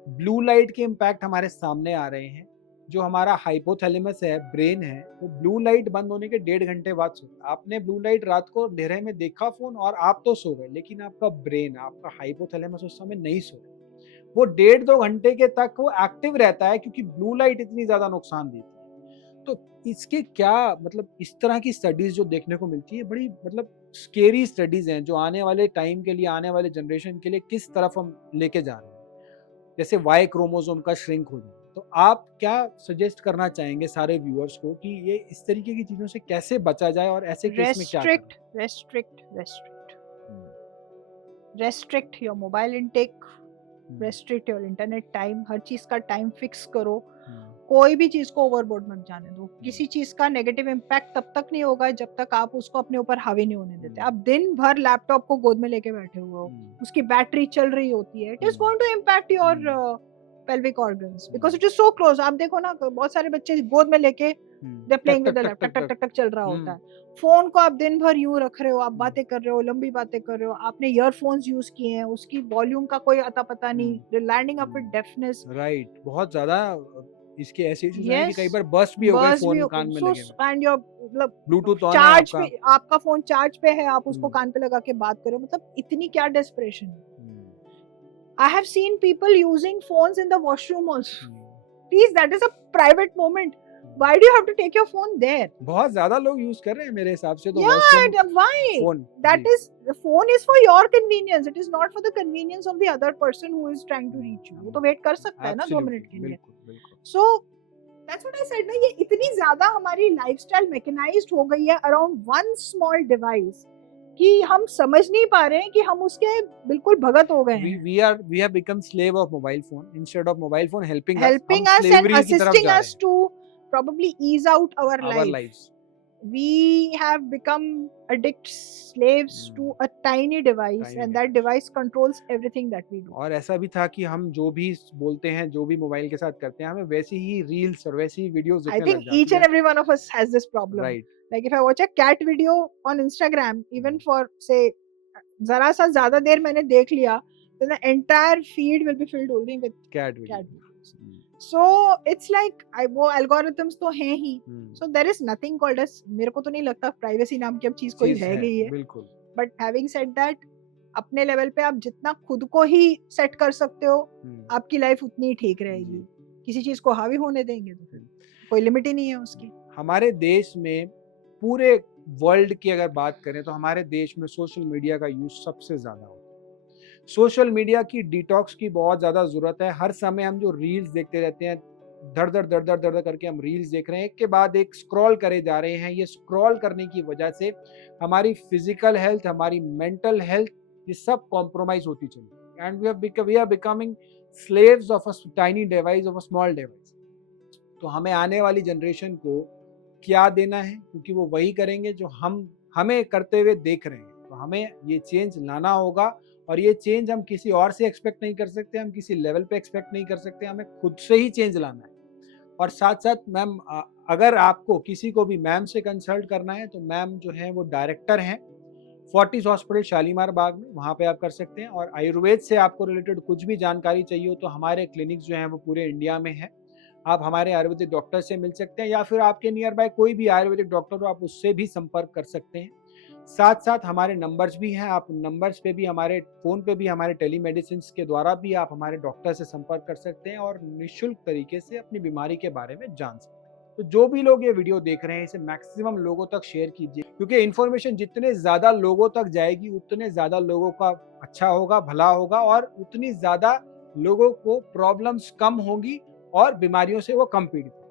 ब्लू लाइट के इम्पैक्ट हमारे सामने आ रहे हैं। जो हमारा हाइपोथैलेमस है, ब्रेन है, वो ब्लू लाइट बंद होने के 1.5 घंटे बाद सोता है। आपने ब्लू लाइट रात को अंधेरे में देखा फोन और आप तो सो गए, लेकिन आपका ब्रेन, आपका हाइपोथैलेमस उस समय नहीं सोया। वो 1.5-2 घंटे के तक वो एक्टिव रहता है, क्योंकि ब्लू लाइट इतनी ज्यादा नुकसान देती है। तो इसके क्या मतलब, इस तरह की स्टडीज जो देखने को मिलती है, बड़ी मतलब स्केरी स्टडीज हैं, जो आने वाले टाइम के लिए, आने वाले जनरेशन के लिए किस तरफ हम लेके जा रहे हैं, जैसे वाई क्रोमोसोम का श्रिंक हो जाए। तो आप क्या सजेस्ट करना चाहेंगे सारे व्यूअर्स को कि ये इस तरीके की चीजों से कैसे बचा जाए और ऐसे केस में क्या करें? Restrict your mobile intake, restrict your internet time, हर चीज का टाइम फिक्स करो। कोई भी चीज को ओवरबोर्ड मत जाने दो। किसी चीज का नेगेटिव इम्पैक्ट तब तक नहीं होगा जब तक आप उसको अपने ऊपर हावी नहीं होने देते। आप दिन भर लैपटॉप को गोद में लेके बैठे हुए हो, उसकी बैटरी चल रही होती है, it is going to impact your pelvic organs because it is so close। आप देखो ना, बहुत सारे बच्चे गोद में लेके they playing with the laptop, टक टक टक चल रहा होता है। फोन को आप दिन भर यूं रख रहे हो, आप बातें कर रहे हो, लंबी बातें कर रहे हो, आपने ईयरफोन्स यूज किए हैं, उसकी वॉल्यूम का कोई अता पता नहीं, landing up with deafness. Right, बहुत ज्यादा इसके ऐसे इश्यूज हैं कि कई बार बस्ट भी हो गए फोन कान में लगे हुए, एंड योर मतलब ब्लूटूथ ऑन है चार्ज आपका, पे, आपका फोन चार्ज पे है, आप उसको कान पे लगा के बात करो। मतलब इतनी क्या डेस्परेशन है। I have seen people using phones in the washroom also. Please, that is a private moment. Why do you have to take your phone there? बहुत ज्यादा लोग यूज कर रहे हैं मेरे हिसाब से तो Yeah, why? Phone. That is, the phone is for your convenience. It is not for the convenience of the other person who is trying to reach you. वो तो wait कर सकता है ना 2 मिनट के लिए। So that's what I said ना, ये इतनी ज्यादा हमारी lifestyle mechanized हो गई है around one small device कि हम समझ नहीं पा रहे हैं कि हम उसके बिल्कुल भगत हो गए हैं। We have become slave of mobile phone instead of mobile phone helping us and assisting us to probably ease out our lives. We have become slaves to a tiny device, and that device controls everything that we do. और ऐसा भी था कि हम जो भी बोलते हैं, जो भी मोबाइल के साथ करते हैं, हमें वैसी ही रील्स और वैसी ही वीडियोस दिखने लग जाती है। I think each and every one of us has this problem. Right. Like if I watch a cat video on Instagram, even for say जरा सा ज्यादा देर मैंने देख लिया, then the entire feed will be filled only with cat videos. So it's like वो algorithms तो हैं ही, so there is nothing called as, मेरे को तो नहीं लगता प्राइवेसी नाम की अब चीज कोई रह गई है। बिल्कुल। But having said that, अपने लेवल पे आप जितना खुद को ही सेट कर सकते हो, आपकी लाइफ उतनी ही ठीक रहेगी। किसी चीज को हावी होने देंगे तो फिर कोई लिमिट ही नहीं है उसकी। हमारे देश में, पूरे वर्ल्ड की अगर बात करें तो हमारे देश में सोशल मीडिया का यूज सबसे ज्यादा होता है। सोशल मीडिया की डिटॉक्स की बहुत ज्यादा जरूरत है। हर समय हम जो रील्स देखते रहते हैं, धड़ धड़ करके हम रील्स देख रहे हैं, एक के बाद एक स्क्रॉल करे जा रहे हैं। ये स्क्रॉल करने की वजह से हमारी फिजिकल हेल्थ, हमारी मेंटल हेल्थ, ये सब कॉम्प्रोमाइज होती चली, and we are becoming slaves of a tiny device, of a small device. तो हमें आने वाली जनरेशन को क्या देना है, क्योंकि वो वही करेंगे जो हमें करते हुए देख रहे हैं। तो हमें ये चेंज लाना होगा, और ये चेंज हम किसी और से एक्सपेक्ट नहीं कर सकते, हम किसी लेवल पे एक्सपेक्ट नहीं कर सकते, हमें खुद से ही चेंज लाना है। और साथ साथ मैम, अगर आपको किसी को भी मैम से कंसल्ट करना है तो मैम जो है वो डायरेक्टर हैं फोर्टिस हॉस्पिटल शालीमार बाग में, वहाँ पे आप कर सकते हैं। और आयुर्वेद से आपको रिलेटेड कुछ भी जानकारी चाहिए हो तो हमारे क्लिनिक्स जो हैं वो पूरे इंडिया में हैं। आप हमारे आयुर्वेदिक डॉक्टर से मिल सकते हैं, या फिर आपके नियर बाय कोई भी आयुर्वेदिक डॉक्टर हो, आप उससे भी संपर्क कर सकते हैं। साथ साथ हमारे नंबर्स भी हैं, आप नंबर्स पे भी, हमारे फ़ोन पे भी, हमारे टेलीमेडिसिन के द्वारा भी आप हमारे डॉक्टर से संपर्क कर सकते हैं और निःशुल्क तरीके से अपनी बीमारी के बारे में जान सकते हैं। तो जो भी लोग ये वीडियो देख रहे हैं, इसे मैक्सिमम लोगों तक शेयर कीजिए, क्योंकि इन्फॉर्मेशन जितने ज़्यादा लोगों तक जाएगी, उतने ज़्यादा लोगों का अच्छा होगा, भला होगा, और उतनी ज़्यादा लोगों को प्रॉब्लम्स कम होंगी और बीमारियों से वो कम पीड़ित होंगे।